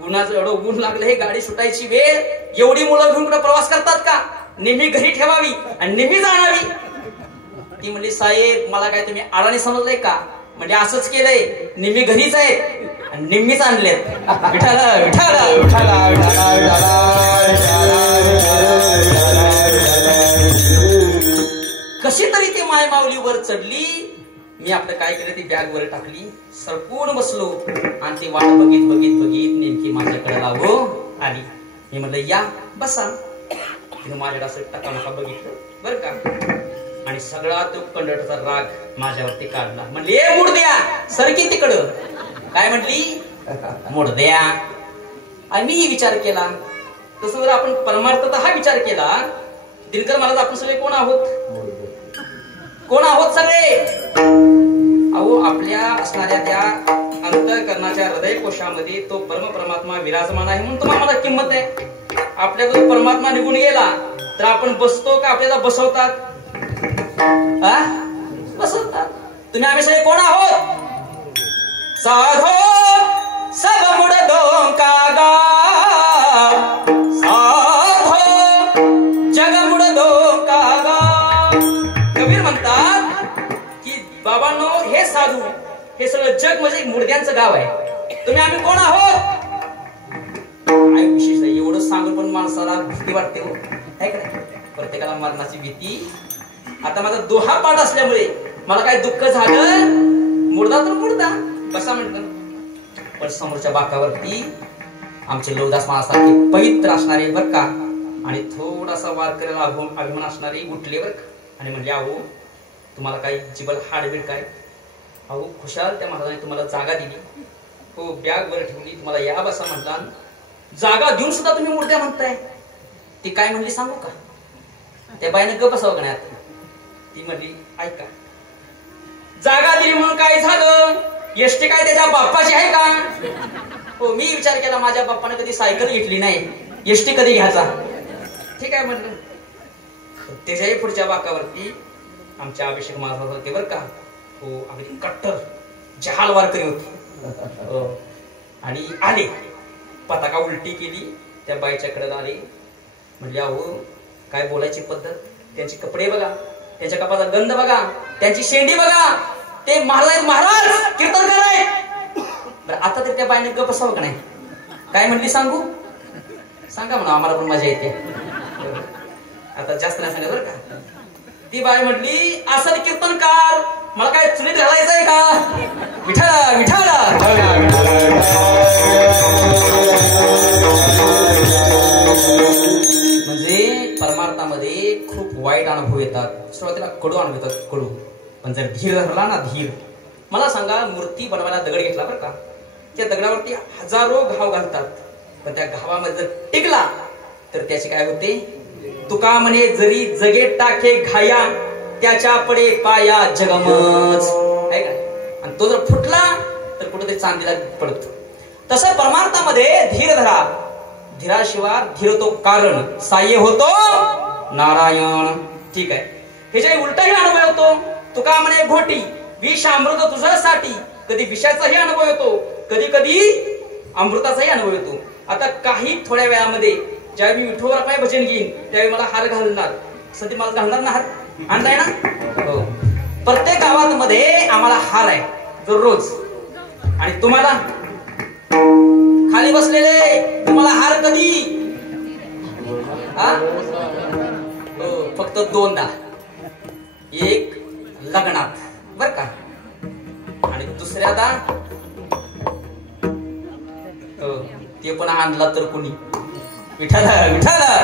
गुणाचं एवढं गुण लागलं, हे गाडी सुटायची वेळ, एवढी मुलं घेऊन कुठे प्रवास करतात का? नेहमी घरी ठेवावी आणि नेहमी जाणावी. ती म्हणली, साहेब मला काय तुम्ही अडाणी समजलंय का? म्हणजे असंच केलंय, नेहमी घरीच आहे आणि नेहमीच आणलेत. विठाला विठाला विठाला कशी तरी ती माय माऊली वर चढली. मी आपलं काय केलं, ती बॅग वर टाकली, सरकून बसलो आणि ती वाट बघित बघित बघित नेमकी माझ्याकडे लावो आली. मी म्हणलं या बसा. तिने माझ्याकडे असं टकामका बघितलं बरं का आणि सगळा तो कंडक्टरचा राग माझ्यावरती काढला. म्हणले, ए मुडद्या सरकी तिकडं. काय म्हटली? मुडद्या. आणि मी विचार केला तसं जर आपण परमार्थाचा हा विचार केला, दिनकर महाराज आपण सगळे कोण आहोत? कोण आहोत सगळे? अहो आपल्या असणाऱ्या त्या अंतःकरणाच्या हृदयकोशामध्ये तो परमपरमात्मा विराजमान आहे म्हणून तुम्हाला मला किंमत आहे. आपल्या जो परमात्मा निघून गेला तर आपण बसतो का आपल्याला बसवतात? बसवतात. तुम्ही आम्ही सगळे कोण आहोत? साधो सब मुडदो कागा, साधो जग मुडदो कागा. कबीर म्हणतात की बाबांनो, हे साधू, हे सगळं जग म्हणजे मुडद्यांचं गाव आहे. तुम्ही आम्ही कोण आहोत? काय विशेष आहे एवढं सांगून पण माणसाला भीती वाटते हो, आहे का नाही? प्रत्येकाला मरणाची भीती. आता माझा दोहा पाठ असल्यामुळे मला काय दुःख झालं, मुडदा तर मुडदा कसा म्हटलं. पण समोरच्या बाकावरती आमचे लवदास महासारखे पवित्र असणारे बर का आणि थोडासा वारकऱ्याला अभिमान असणारे उठले बर का आणि म्हणजे, अहो तुम्हाला काही जिबल हाडबीड काय? अहो खुशाल त्या महाराजांनी तुम्हाला जागा दिली हो, बॅग वर ठेवली, तुम्हाला या बसा म्हटला, जागा देऊन सुद्धा तुम्ही मुडद्या म्हणताय. ती काय म्हणली सांगू का? त्या बाईने गप बसावं गण्यात. ती म्हणली, ऐका, जागा दिली म्हणून काय झालं? एसटी काय त्याच्या बाप्पाची आहे का? हो, मी विचार केला माझ्या बाप्पाने कधी सायकल घेतली नाही, एसटी कधी घ्यायचा? ठीक आहे म्हटलं. त्याच्याही पुढच्या बाकावरती आमच्या अभिषेक महाराज होते बर का. हो, अगदी कट्टर जहाल वारकरी होती आणि आले, पताका उलटी केली, त्या बाईच्या कडे आले. म्हणजे अहो काय बोलायची पद्धत, त्यांचे कपडे बघा, त्यांच्या कपाचा गंध बघा, त्यांची शेंडी बघा, ते महाराज महाराज कीर्तनकार आहेत. बरं आता तर त्या बाईने गप बसावं का नाही? काय म्हणली सांगू? सांगा म्हणा, आम्हाला पण मजा येते. आता जास्त नाही सांगा बरं का. ती बाई म्हटली, असं कीर्तनकार मला काय चुलीत घालायचंय का? विठाला विठाला. म्हणजे परमार्थामध्ये खूप वाईट अनुभव येतात. सुरुवातीला कडू अनुभव येतात, कडू. पण जर धीर धरला ना धीर, मला सांगा मूर्ती बनवायला दगड घेतला बरं का, त्या दगडावरती हजारो घाव घालतात, पण त्या घावामध्ये जर टिकला तर त्याची काय होते? तुका म्हणे जरी जगे टाके घाया त्याच्या पडे पाया जगमच, आहे का? आणि तो जर फुटला तर कुठेतरी चांदीला पडतो. तसं परमार्थामध्ये धीर धरा, धीराशिवाय धीर तो कारण साह्य होतो नारायण. ठीक आहे, हे जे उलटाही अनुभव होतो. तुका म्हणे घोटी विष अमृत तुझ्यासाठी, कधी विषाचाही अनुभव येतो, कधी कधी अमृताचाही अनुभव येतो. आता काही थोड्या वेळामध्ये ज्यावेळी मी विठोबा काय भजन घेईन त्यावेळी मला हार घालणार, सध्या मला घालणार ना हार, आणलाय ना? हो, प्रत्येक गावात मध्ये आम्हाला हार आहे दररोज. आणि तुम्हाला खाली बसलेले तुम्हाला हार कधी? हो, फक्त दोनदा, एक लग्नात बर का, आणि दुसऱ्यादा ते पण आणला तर कोणी विठाला विठाला.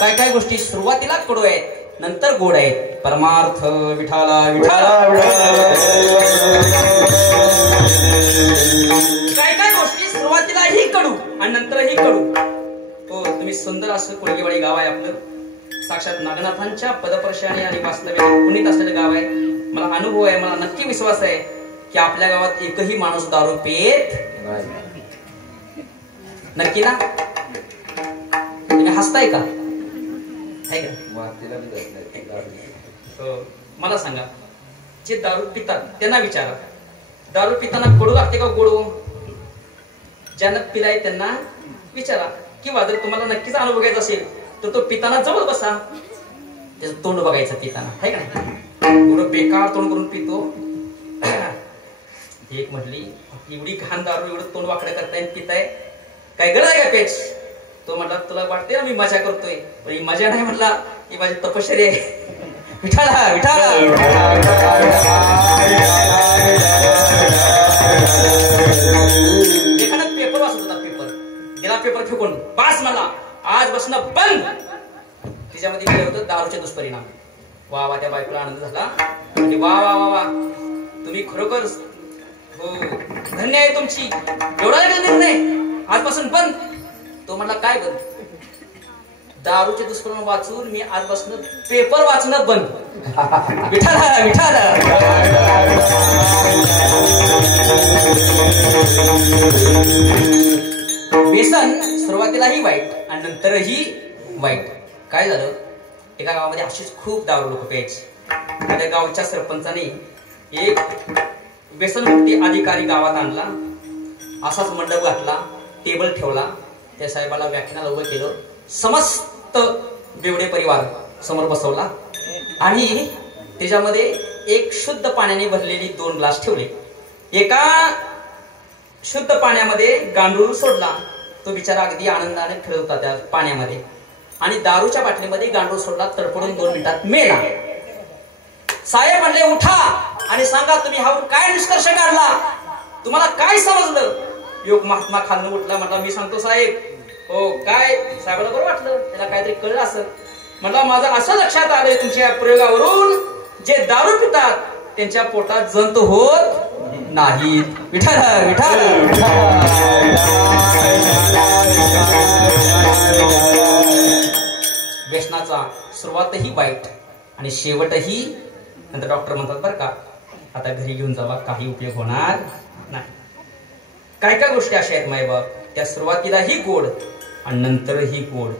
काय काय गोष्टी सुरुवातीला कडू आहेत नंतर गोड आहेत. परमार्थ विठाला विठाला. काय काय गोष्टी सुरुवातीलाही कडू आणि नंतरही कडू. हो, तुम्ही सुंदर असं कोळगेवाडी गाव आहे आपलं, साक्षात नागनाथांच्या पदपर्शाने आणि वास्तव्याने पुनीत असलेलं गाव आहे. मला अनुभव आहे, मला नक्की विश्वास आहे की आपल्या गावात एकही माणूस दारू पेत नक्की ना? तुम्ही हसताय का? मला सांगा, जे दारू पितात त्यांना विचारा, दारू पिताना कडू लागते का गोड? ज्यांना पिलाय त्यांना विचारा. किंवा जर तुम्हाला नक्कीच अनुभव घ्यायचा असेल तर तो पिताना जवळ बसा, त्याचं तोंड बघायचं पिताना, आहे का नाही? एवढं बेकार तोंड करून पितो. एक म्हटली एवढी घाण दारू, एवढं तोंड वाकडं करताय पिताय, काय गरज आहे का पेच? तो म्हटला तुला वाटते ना मी मजा करतोय, पण ही मजा नाही म्हटला, ही माझी तपश्चर्या आहे. विठाला विठाला. एखादा पेपर वाचत होता, पेपर गेला, पेपर फेकून पास मला आज बसणं बंद. तिच्यामध्ये गेलं होतं दारूचे दुष्परिणाम. वा वा, त्या बायकोला आनंद झाला, म्हणजे वा वा वा वा, तुम्ही खरोखर हो धन्य आहे तुमची, एवढा निर्णय आजपासून बंद. तो म्हणला काय बंद? दारूचे दुष्परिणाम वाचून मी आजपासून पेपर वाचणं बंद. विठाला विठाला. व्यसन सुरुवातीलाही वाईट आणि नंतरही वाईट. काय झालं, एका गावामध्ये अशीच खूप दारू लोक प्यायची. त्या गावच्या सरपंचाने एक व्यसनमुक्ती अधिकारी गावात आणला, असाच मंडप घातला, टेबल ठेवला, त्या साहेबाला व्याख्यानाला उभं केलं, समस्त बेवडे परिवार समोर बसवला आणि त्याच्यामध्ये एक शुद्ध पाण्याने भरलेली 2 ग्लास ठेवले. एका शुद्ध पाण्यामध्ये गांडूळ सोडला, तो बिचारा अगदी आनंदाने खेळत होता त्या पाण्यामध्ये, आणि दारूच्या बाटलीमध्ये गांडूळ सोडला, तडपडून 2 मिनिटात मेला. साहेब म्हणले उठा आणि सांगा तुम्ही हा काय निष्कर्ष काढला, तुम्हाला काय समजलं? योग महात्मा खालून उठला, म्हटला मी सांगतो साहेब. हो काय? साहेबाला बरं वाटलं, त्याला काहीतरी कळलं असं. म्हटलं माझं असं लक्षात आलंय तुमच्या प्रयोगावरून, जे दारू पितात त्यांच्या पोटात जंत होत नाहीत. विठाला विठाला. व्यसनाचा सुरुवातही वाईट आणि शेवटही, नंतर डॉक्टर म्हणतात बरं का आता घरी घेऊन जावा, काही उपयोग होणार नाही. काय काय गोष्टी अशा आहेत मायबाप, त्या सुरुवातीलाही गोड आणि नंतरही गोड.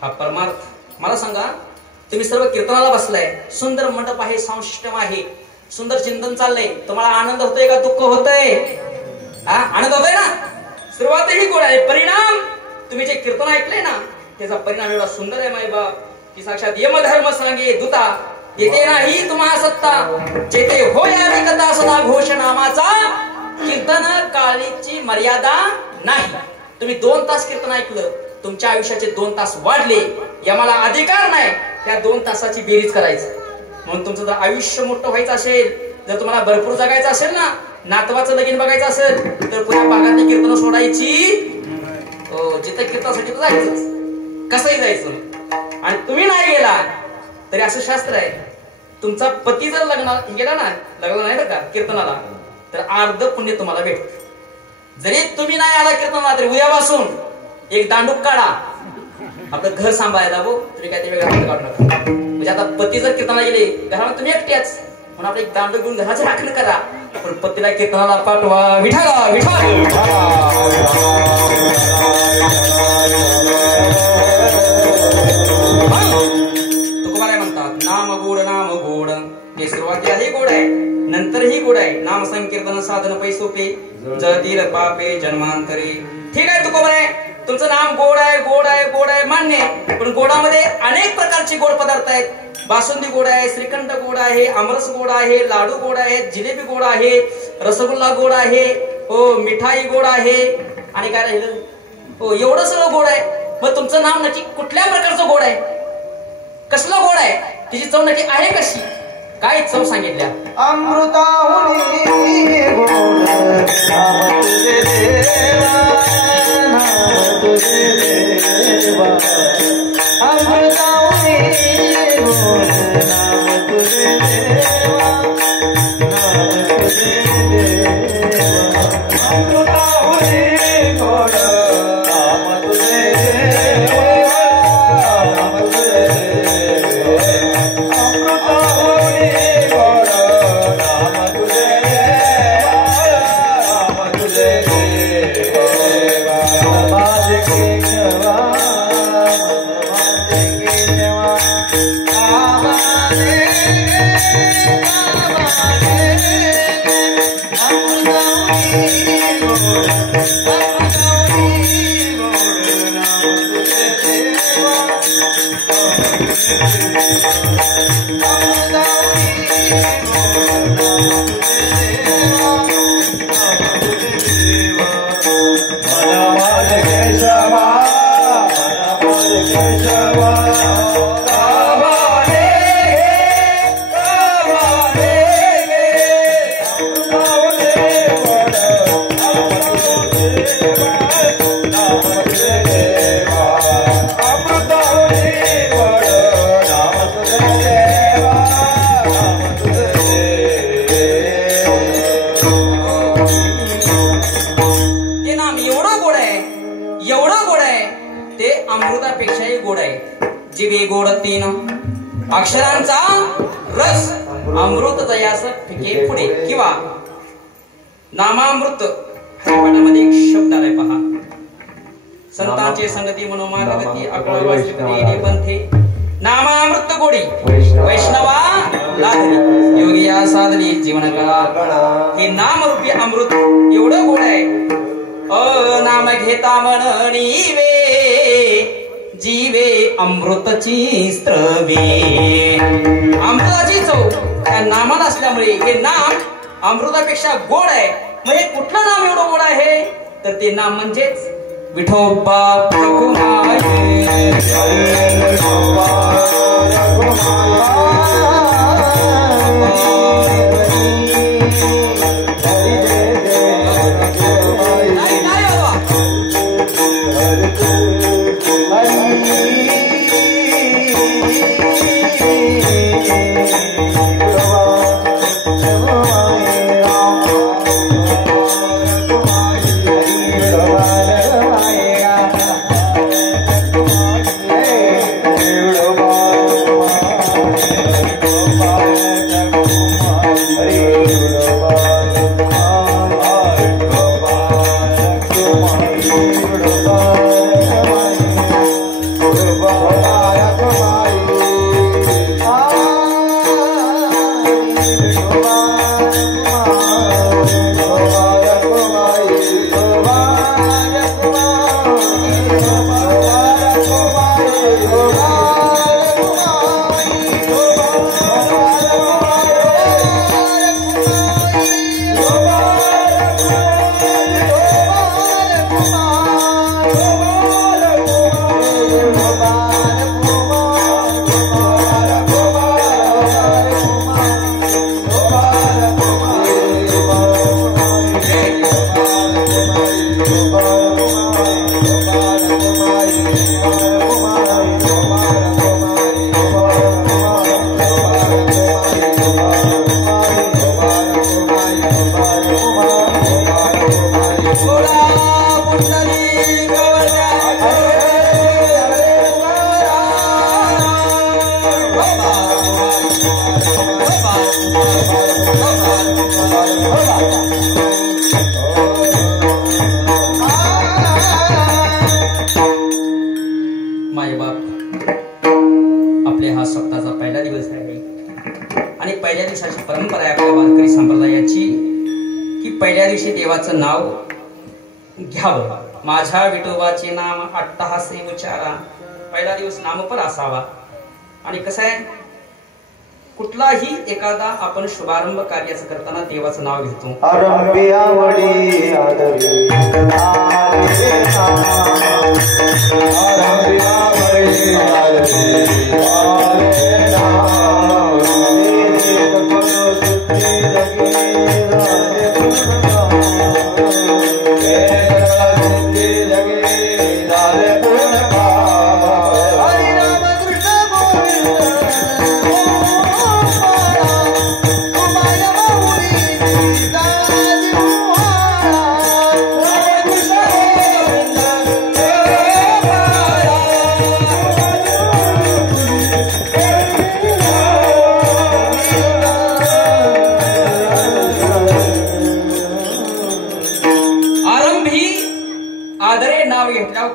हा परमार्थ. मला सांगा, तुम्ही सर्व कीर्तनाला बसलाय, सुंदर मंडप आहे, साउंड आहे, सुंदर चिंतन चाललंय, तुम्हाला आनंद होतोय का दुःख होतंय? आनंद होतोय ना? सुरुवातही गोड आहे, परिणाम तुम्ही जे कीर्तन ऐकलंय ना त्याचा परिणाम एवढा सुंदर आहे मायबाप की साक्षात यमधर्म सांगे दूता, येते नाही तुम्हा सत्ता, जेथे हो या कथा सदा घोष नामाचा, कीर्तन काळीची मर्यादा नाही. तुम्ही 2 तास कीर्तन ऐकलं, तुमच्या आयुष्याचे 2 तास वाढले, याला अधिकार नाही त्या 2 तासाची बेरीज करायची. म्हणून तुमचं जर आयुष्य मोठं व्हायचं असेल, जर तुम्हाला भरपूर जगायचं असेल ना, नातवाचं लगीन बघायचं असेल तर पुऱ्या भागातली कीर्तन सोडायची, जिथं कीर्तनासाठी जायचं. कसंही जायचं. आणि तुम्ही नाही गेला तरी असं शास्त्र आहे, तुमचा पती जर लग्नाला गेला ना, लग्न नाही का कीर्तनाला, तर अर्ध पुण्य तुम्हाला भेटत. जरी तुम्ही नाही आला कीर्तनाला तरी उद्यापासून एक दांडूक काढा, आपलं घर सांभाळायला. हो तुम्ही काय ते वेगळं काढू नका. म्हणजे आता पती जर कीर्तनाला गेले घरामध्ये तुम्ही एकट्याच, म्हणून आपलं एक दांडूक घेऊन घराचं राखण करा, पण पतीला कीर्तनाला पाठवा. विठाला विठाला तुकोबाराय म्हणतात, नाम गोड हे सुरुवातीलाही गोड आहे, नंतरही गोड आहे. नाम संकीर्तन साधन पै सोपे, जळतील पापे जन्मांतरे. ठीक आहे तुकोबाराय, तुमचं नाम गोड आहे मान्य, पण गोडामध्ये अनेक प्रकारचे गोड पदार्थ आहेत. बासुंदी गोड आहे, श्रीखंड गोड आहे, आमरस गोड आहे, लाडू गोड आहेत, जिलेबी गोड आहे, रसगुल्ला गोड आहे, हो मिठाई गोड आहे, आणि काय राहिलं, हो एवढं सगळं गोड आहे. मग तुमचं नाम नक्की कुठल्या प्रकारचं गोड आहे, कसलं गोड आहे, तिची चव नक्की आहे कशी, काय चव सांगितल्या. अमृताहुनी गोड नाम तुझे देवा, नाम तुझे देवा. अमृताहुनी गोड नाम तुझे देवा, नाम तुझे देवा. अमृताहुनी गोड नाम तुझे देवा, नाम तुझे देवा. अमृताहुनी गोड नाम तुझे देवा, नाम तुझे देवा. माझे केशवा अमृतापेक्षाही गोड आहे. जिवे गोड तीन अक्षरांचा रस, अमृत दयास फिके पुढे. किंवा नामामृत पाठामध्ये एक शब्द आलाय पहा, संतांचे संगती मनोमागती अकळवासी पंथे. नामामृत गोडी वैष्णवा लाधली, योगिया साधली जीवन कळा. हे नामरूपी अमृत एवढं गोड आहे. नाम घेता म्हणणी वे, जीवे अमृतची स्त्रवे. अमृताची चव त्या नामात असल्यामुळे हे नाम अमृतापेक्षा गोड आहे. मग हे कुठलं नाम एवढं गोड आहे, तर ते नाम म्हणजेच विठोबा दिवस आहे आणि पहिल्या दिवसाची परंपरा आहे आपल्या वारकरी संप्रदायाची की पहिल्या दिवशी देवाचं नाव घ्यावं. माझ्या विठोबाचे नाम अट्टहासी उच्चारा. पहिला दिवस नामपर असावा. आणि कसं आहे, कुठलाही एखादा आपण शुभारंभ कार्याचं करताना देवाचं नाव घेतो.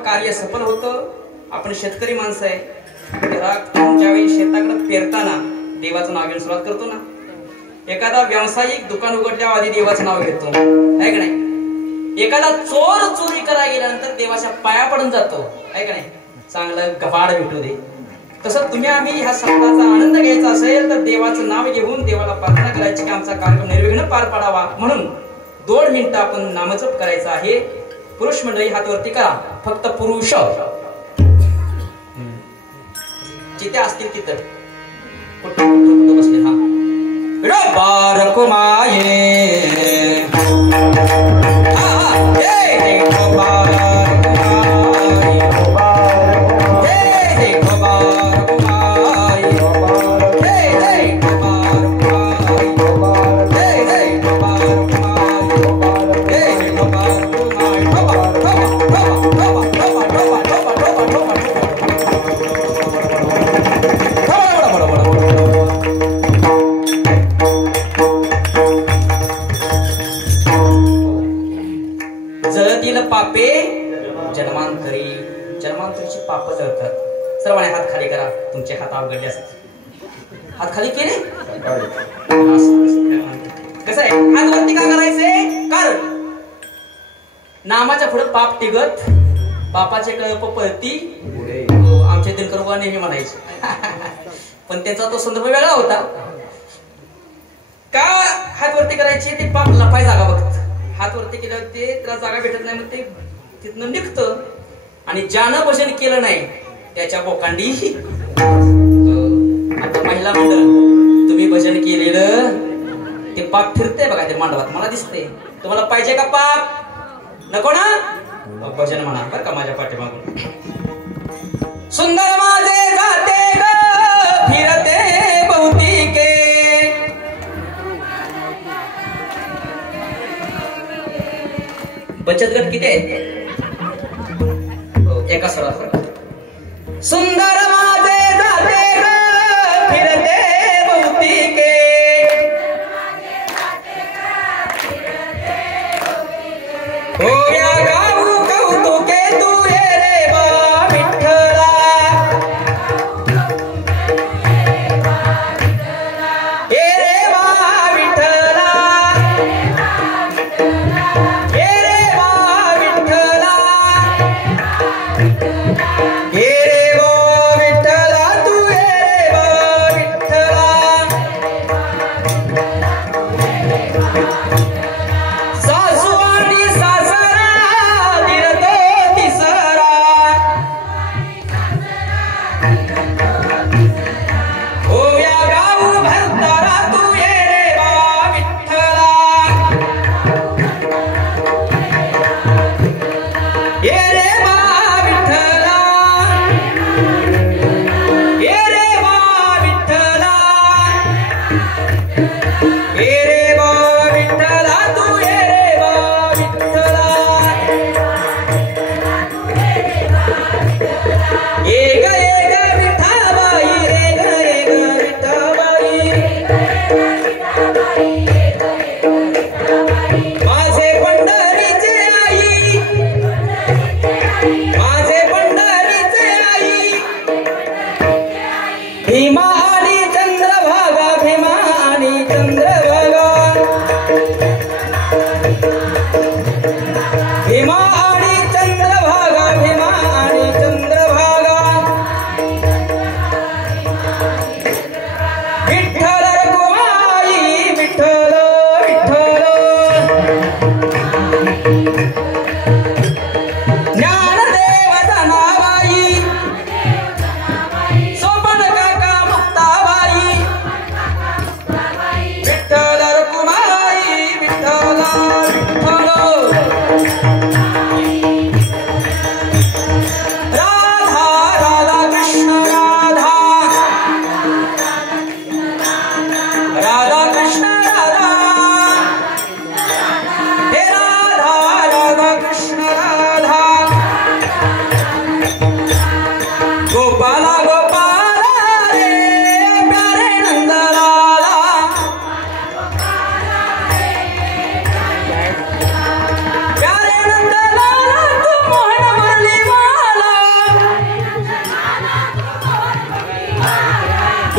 कार्य सफल होतं. आपण शेतकरी माणसं आहे, ज्यावेळी शेताकडे पेरताना देवाचं नाव घेऊन सुरुवात करतो ना. एखादा व्यावसायिक दुकान उघडल्यावर आधी देवाचं नाव घेतो, आहे का नाही. एखादा चोर चोरी करायला गेल्यानंतर देवाच्या पाया पडून जातो, आहे का नाही. चांगलं गबाड भेटू दे. तसं तुम्ही आम्ही ह्या सणाचा आनंद घ्यायचा असेल तर देवाचं नाव घेऊन देवाला प्रार्थना करायची की आमचा कार्यक्रम निर्विघ्न पार पाडावा. म्हणून 2 मिनिटं आपण नामजप करायचा आहे. पुरुष मंडळी हात वरती करा, फक्त पुरुष जिथे असतील तिथं. कुठं बसले हा बारक माये पापे जन्मांतरी. जन्मांतरीची पाप जळतात. सर्वांनी हात खाली करा. तुमचे हात अवघडले असतात. हात खाली केले. कसं आहे, हात वरती का करायचे? कारण नामाच्या पुढे पाप टिगत, पापाचे कळप पळती. आमचे दिनकर नेहमी म्हणायचे. पण त्याचा तो संदर्भ वेगळा होता. का हात वरती करायचे? ते पाप लपाय जागा बघत. हात वरती केल्यावर ते त्याला जागा भेटत नाही, मग ते तिथनं निघतं. आणि ज्यानं भजन केलं नाही त्याच्या बोकांडी. आता महिला मंडळ, तुम्ही भजन केलेलं ते पाप फिरते बघा ते मांडवात, मला दिसते. तुम्हाला पाहिजे का पाप? नको ना? मग भजन म्हणा बरं का माझ्या पाठीमागून. सुंदर माझे जाते ग फिरते बहुतीके, बचत गट किती आहे? एका स्वरात. सुंदर माझे जाते ग फिरते बहुतीके, होया गाऊ कौतुके तू ये रे बा विठ्ठला. ये रे बा विठ्ठला, ये रे बा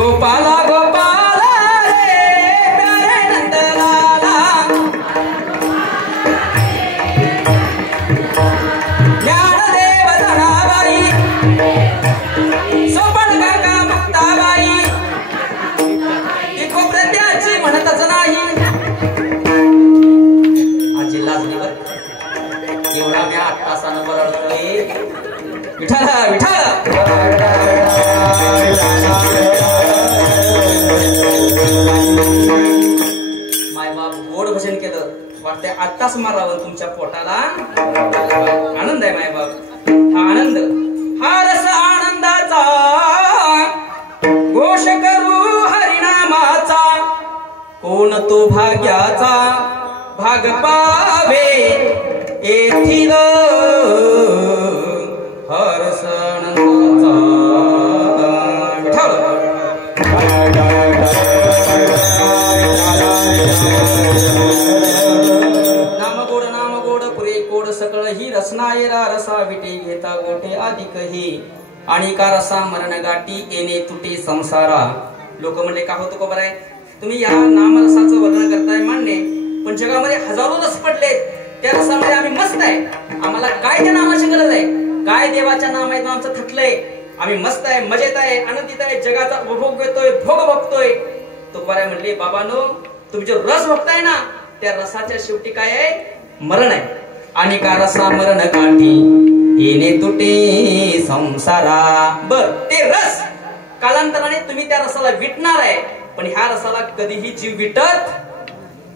गोपाला गोपाला रे प्यारे नंदलाला ज्ञानदेव धनाबाई सोपण काका मुक्ताबाई ती खोबऱ्याची म्हणतच नाही आजी लाजलीवर एवढा मी 8 तासानं बरळतोय विठाला विठाला मायबाप गोड भजन केलं वाटतंय आत्ताच मारावं तुमच्या पोटाला आनंद आहे मायबाप हा आनंद हा रस आनंदाचा घोष करू हरिनामाचा कोण तो भाग्याचा भाग पावे येथील हरस आनंदाचा नाम गोड पुरे कोड सकळ ही रसनायरा रसा विटे घेता गोटे अधिक ही आणि का रसा मरण गाठी येणे तुटे संसारा. लोक म्हणले का होतो खबर आहे तुम्ही या नामरसाचं वर्णन करताय मान्य पण जगामध्ये हजारो रस पडलेत त्या रसामध्ये आम्ही मस्त आहे आम्हाला काय त्या नामाची गरज आहे काय देवाच्या नामातून आमचं थकलंय आम्ही मस्त आहे मजेत आहे आनंदित आहे जगाचा उपभोग घेतोय भोग बघतोय. तुकाराम म्हणले बाबांनो तुम्ही जो रस बघताय ना त्या रसाच्या शेवटी काय आहे मरण आहे आणि का रसा मरण काठी येणे तुटे संसारा. बर ते रस कालांतराने तुम्ही त्या रसाला विटणार आहे पण ह्या रसाला कधीही जीव विटत.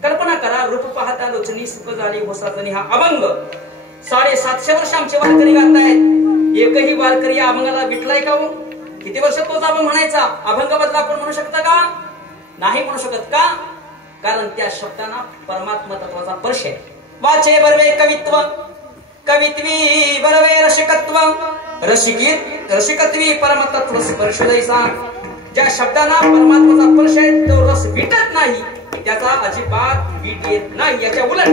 कल्पना करा रूप पाहता लोचनी सुख झाली होसाचनी हा अभंग 750 वर्ष आमचे वारकरी गातायत एकही वारकरी या अभंगाला विटलाय का हो किती वर्ष तोच अभंग म्हणायचा अभंग बदला आपण म्हणू शकता का नाही म्हणू शकत का कारण त्या शब्दांना परमात्मा तत्वाचा स्पर्श आहे. वाचे बरवे कवित्व कवित्वी बरवे रसिकत्व रसिकत्वी परमतत्व स्पर्श दैसा. ज्या शब्दांना परमात्माचा स्पर्श आहे तो रस विटत नाही त्याचा अजिबात वीट येत नाही. याच्या उलट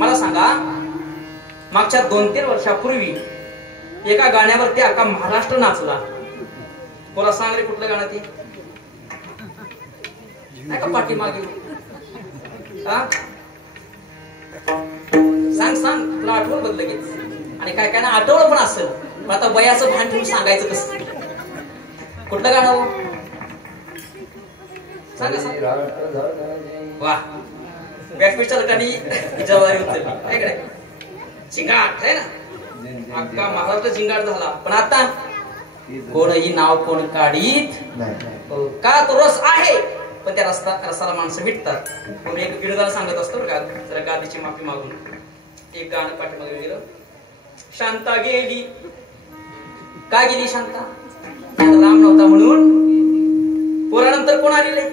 मला सांगा मागच्या 2-3 वर्षापूर्वी एका गाण्यावरती अख्खा महाराष्ट्र नाचला. बोला सांग रे कुठलं गाणं ते नाही का पाठीमागे सांग सांग तुला आठवण बदल लगेच आणि काय काय ना आठवलं पण असेल पण आता वयाचं भान ठेवून सांगायचं कसं कुठलं गाणं सांगा सांग वा व्यासपीठच्या ठिकाणी जबाबदारी उचलली काय काय झिंगाट आहे ना अख्खा महाराष्ट्र झिंगाट झाला पण आता कोणही नाव कोण काढीत का तो रस आहे पण त्या रसाला माणसं विटतात. कोणी एक विरोधाला सांगत असतो का जरा गादीची माफी मागून एक गाणं पाठीमागे गेलं शांता गेली का गेली शांता राम नव्हता म्हणून पोरानंतर कोण आलेले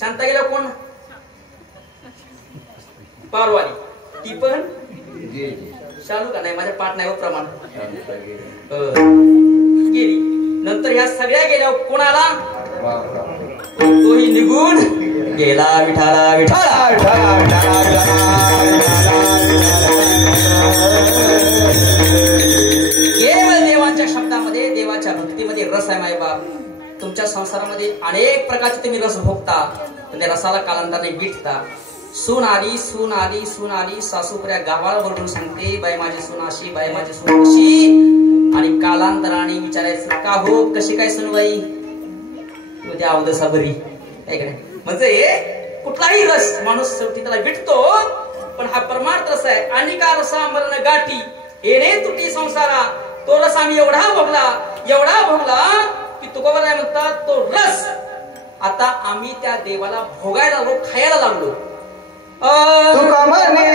शांता गेल्या कोण पारवाली ती पण चालू का नाही माझ्या पाठ नाही प्रमाण गेली नंतर ह्या सगळ्या गेल्या कोणाला तोही निघून गेला विठाला विठाला केवळ देवांच्या शब्दामध्ये देवाच्या भक्तीमध्ये रस आहे मायबाप. तुमच्या संसारामध्ये अनेक प्रकारचे तुम्ही रस भोगता पण त्या रसाला कालांतराने विटता. सून आली सून आली सून आली सासूपुऱ्या गावाला बोलून सांगते बाई माझी सून अशी बाई माझी सून कशी आणि कालांतराने विचारायचं का हो कशी काय सुनबाई उद्या अवदसा बरी म्हणजे कुठलाही रस माणूस शेवटी त्याला विटतो पण हा परमार्थ रस आहे. आणि का रसा मरण गाठी येणे तुटी संसारा. तो रस आम्ही एवढा भोगला की तुकोबाराय म्हणतात तो रस आता आम्ही त्या देवाला भोगायला लागलो खायला लागलो. तुका म्हणे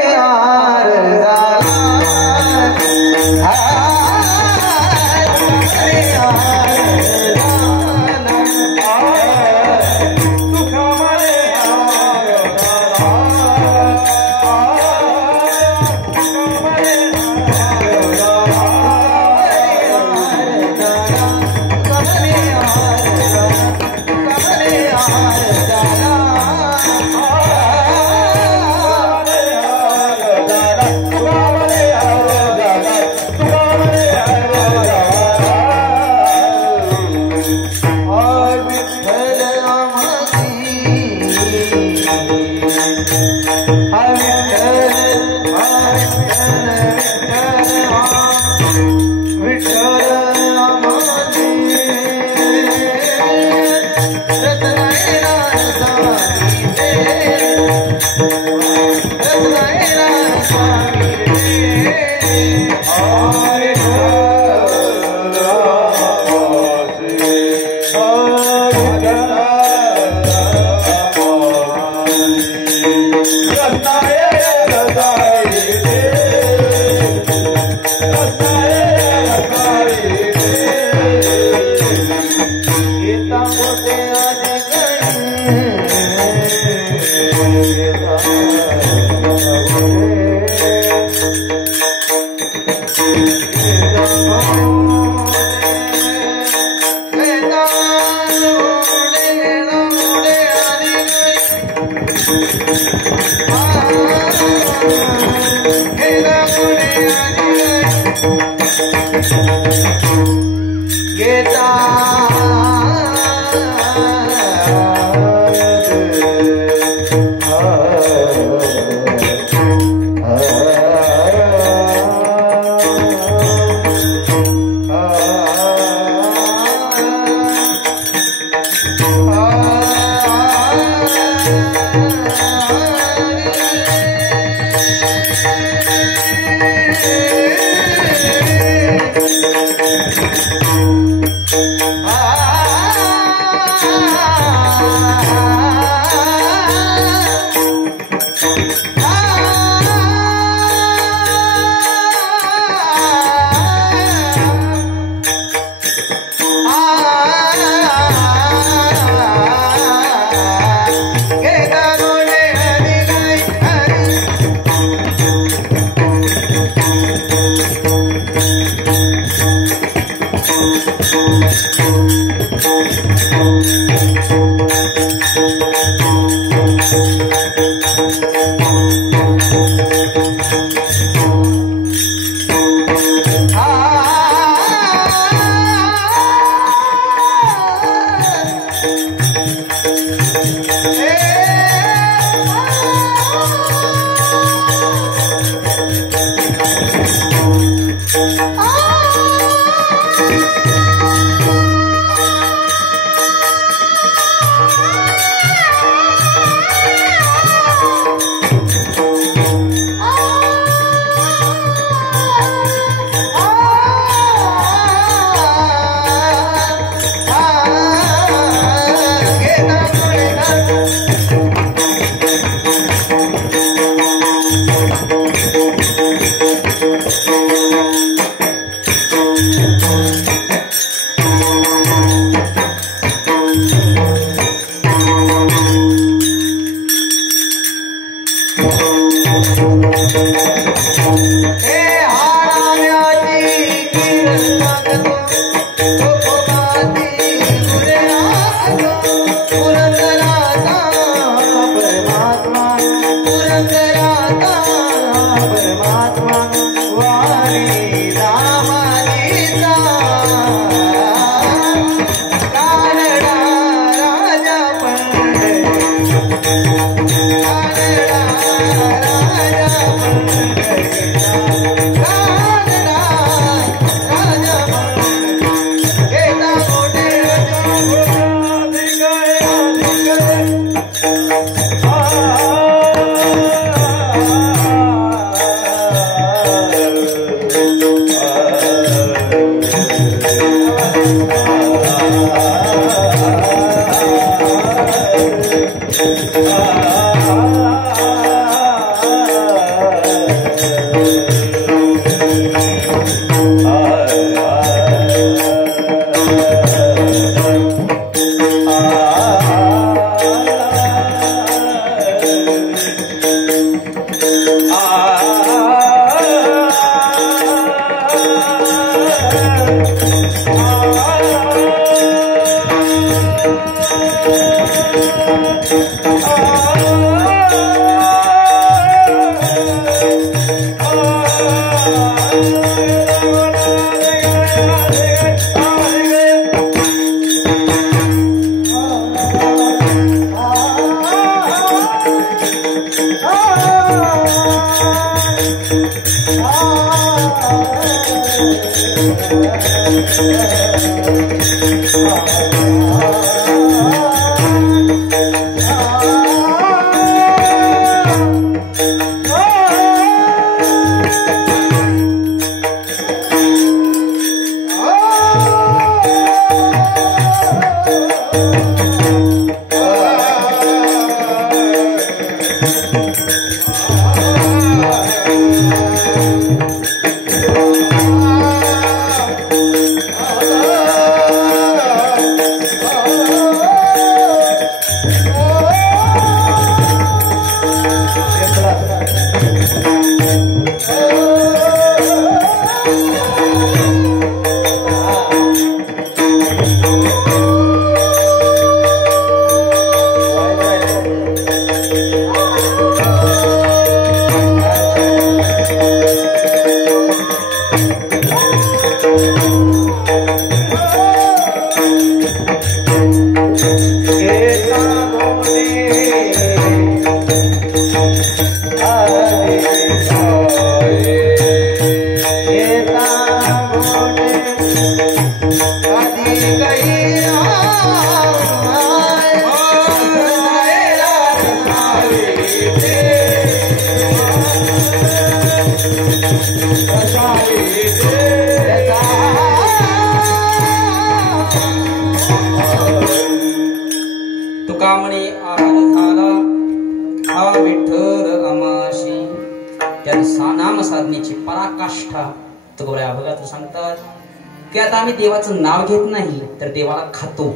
की आता आम्ही देवाचं नाव घेत नाही तर देवाला खातो.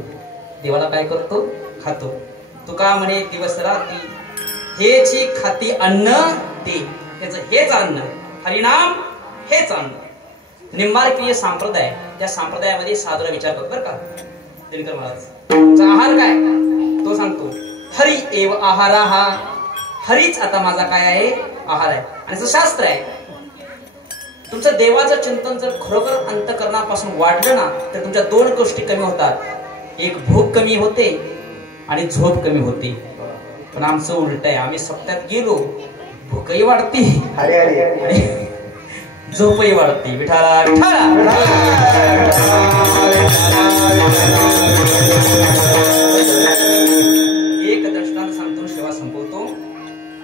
देवाला काय करतो? खातो. तुका म्हणे दिवस रात्री हेची खाती अन्न ते, त्याचं हेच अन्न, हरिनाम हेच अन्न. निंबार्कीय संप्रदाय, त्या संप्रदायामध्ये साधूला विचार करतो बरं का दिनकर महाराज, तुमचा आहार काय? तो सांगतो हरी एव आहारा, हा हरीच आता माझा काय आहे? आहार आहे. आणि शास्त्र आहे तुमचं देवाचं चिंतन जर खरोखर अंतःकरणापासून वाढलं ना तर तुमच्या दोन गोष्टी कमी होतात. एक भूक कमी होते आणि झोप कमी होते. पण आमचं उलट आहे, आम्ही सप्त्यात गेलो भूकही वाढते आणि झोपही वाढते. विठाला विठाला. एक दर्शनात सांगतो, सेवा संपवतो.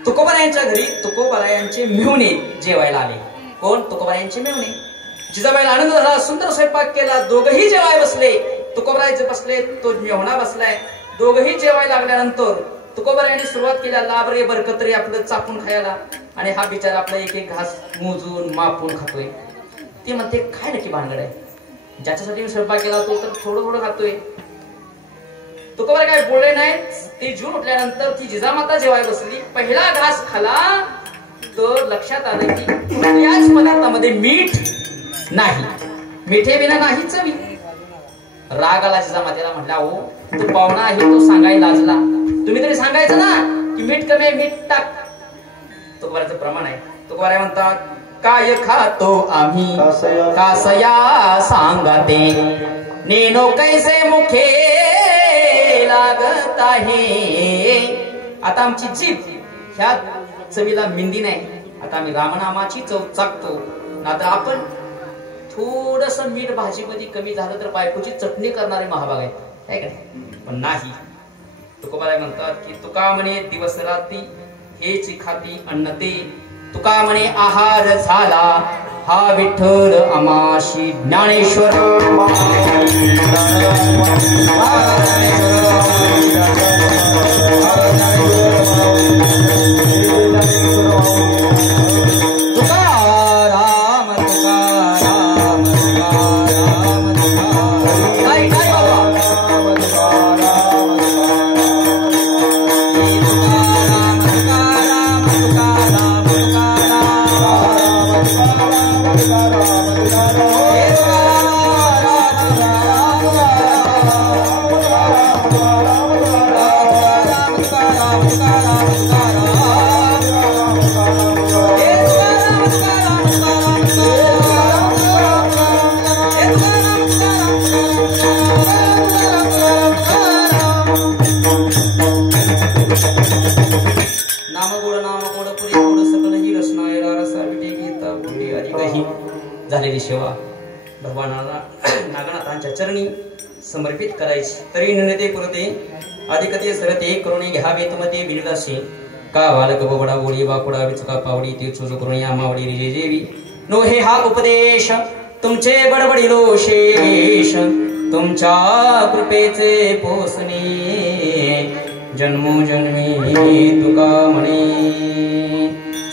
तुकोबारायांच्या घरी तुकोबारायांचे मेहुणे जेवायला आले. कोण? तुकोबारायांचे मेहुणे. जिजाबाईला आनंद झाला, सुंदर स्वयंपाक केला. दोघही जेवाय बसले. तुकोबारायचे बसले, तो मेहुणा बसलाय. दोघही जेवायला लागल्यानंतर तुकोबारायांनी सुरुवात केल्या लाभरे बरकतरी आपलं चापून खायला. आणि हा बिचारा आपला एक एक घास मोजून मापून खातोय. ते म्हणते काय नक्की भानगड आहे? ज्याच्यासाठी मी स्वयंपाक केला तो तर थोडं थोडं खातोय. तुकोबारा काय बोलले नाही. ते जून उठल्यानंतर ती जिजामाता जेवाय बसली. पहिला घास खाला तर लक्षात आलं की याच पदार्थामध्ये मीठ नाही, मिठे बिना नाही चवी. राग आला जिजामातेला. म्हटला हो तू पाहुणा आहे तो सांगायला लाजला, तुम्ही तरी सांगायचं ना की मीठ कमी आहे, मीठ टाक. तुकोबाराचं प्रमाण आहे. तुकोबारा म्हणतात काय खातो आम्ही कासया सांगते, नेनो कैसे मुखे लागत आहे. आता आमची जीभ ह्या चवीला मिंदी नाही. आता आम्ही रामनामाची चव चाकतो. नाहीतर आपण थोडस मीठ भाजीमध्ये कमी झालं तर बायकोची चटणी करणारे महाभाग आहेत, है का नाही? पण नाही. तुकोबाराय म्हणतात की तुका म्हणे दिवस रात्री हेच खाती अन्न ते, तुका म्हणे आहार झाला हा विठ्ठल आमाशी ज्ञानेश्वर झालेली सेवा भगवानाला नागनाथांच्या चरणी समर्पित करायची. तरी नृते पुरते अधिकते सरते करुणे घ्यावे तुमते बिरदासे का बालक बोबडा बोळी वाकुडा विचुका पावडी ते चुजू करुणी आमावडी रिजे जेवी नो हे हा उपदेश तुमचे बडबडिलो शेष तुमच्या कृपेचे पोसणे जन्मोजन्मी तुका म्हणे.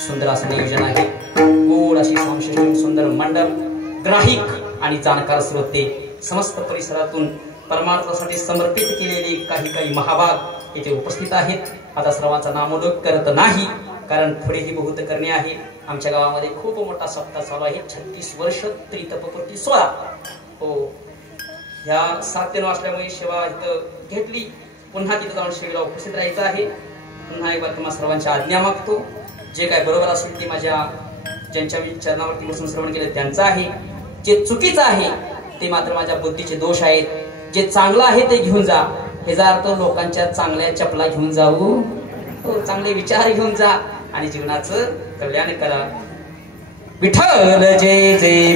सुंदर असं नियोजन आहे. गोड अशी संशोधन सुंदर मंडप ग्राहिक आणि जाणकार श्रोते समस्त परिसरातून परमार्थासाठी समर्पित केलेले काही महाभाग येथे उपस्थित आहेत. आता सर्वांचा नामोल्लेख करत नाही कारण पुढेही बहुत करणे आहे. आमच्या गावामध्ये खूप मोठा सप्ताह चालू आहे. 36 वर्ष त्रितपपूर्ती 16 हो ह्या 7 ते 9 असल्यामुळे सेवा इथं घेतली. पुन्हा तिथे जाऊन सेवेला उपस्थित राहायचं आहे. पुन्हा एकदा तुम्हा सर्वांची आज्ञा मागतो. जे काय बरोबर असेल ते माझ्या ज्यांच्या मी चरणावरती बसून श्रवण केलं त्यांचं आहे. जे चुकीचं आहे ते मात्र माझ्या बुद्धीचे दोष आहेत. जे चांगलं आहे ते घेऊन जा. हे जा अर्थ लोकांच्या चांगल्या चपला घेऊन जाऊ, चांगले विचार घेऊन जा आणि जीवनाचं कल्याण करा. विठ्ठल जय जय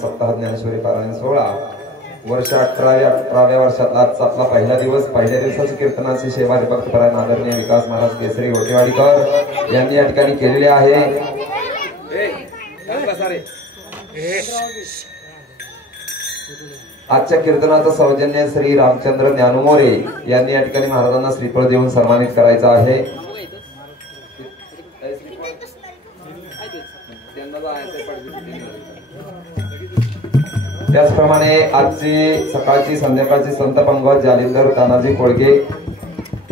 सप्ताह ज्ञानेश्वरी पारायण 16 वर्ष 18व्या वर्षात आजचा आपला पहिला दिवस. पहिल्या दिवसाची कीर्तनाची सेवा भक्तपरायण आदरणीय विकास महाराज केसरी गोटेवाडीकर यांनी या ठिकाणी केलेली आहे. आजच्या कीर्तनाचं सौजन्य श्री रामचंद्र ज्ञानमोरे यांनी या ठिकाणी महाराजांना श्रीफळ देऊन सन्मानित करायचं आहे. त्याचप्रमाणे आजची सकाळची संध्याकाळची संत पंगत जालिंदर तानाजी कोळगे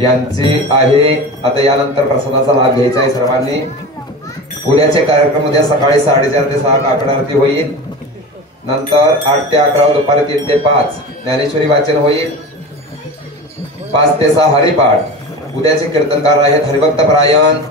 यांची आहे. आता यानंतर प्रसादाचा लाभ घ्यायचा आहे सर्वांनी. उद्याचे कार्यक्रम उद्या सकाळी 4:30 ते 6 काकड आरती होईल. नंतर 8 ते 11 दुपारी 3 ते 5 ज्ञानेश्वरी वाचन होईल. 5 ते 6 हरिपाठ. उद्याचे कीर्तनकार आहेत हरिभक्त परायण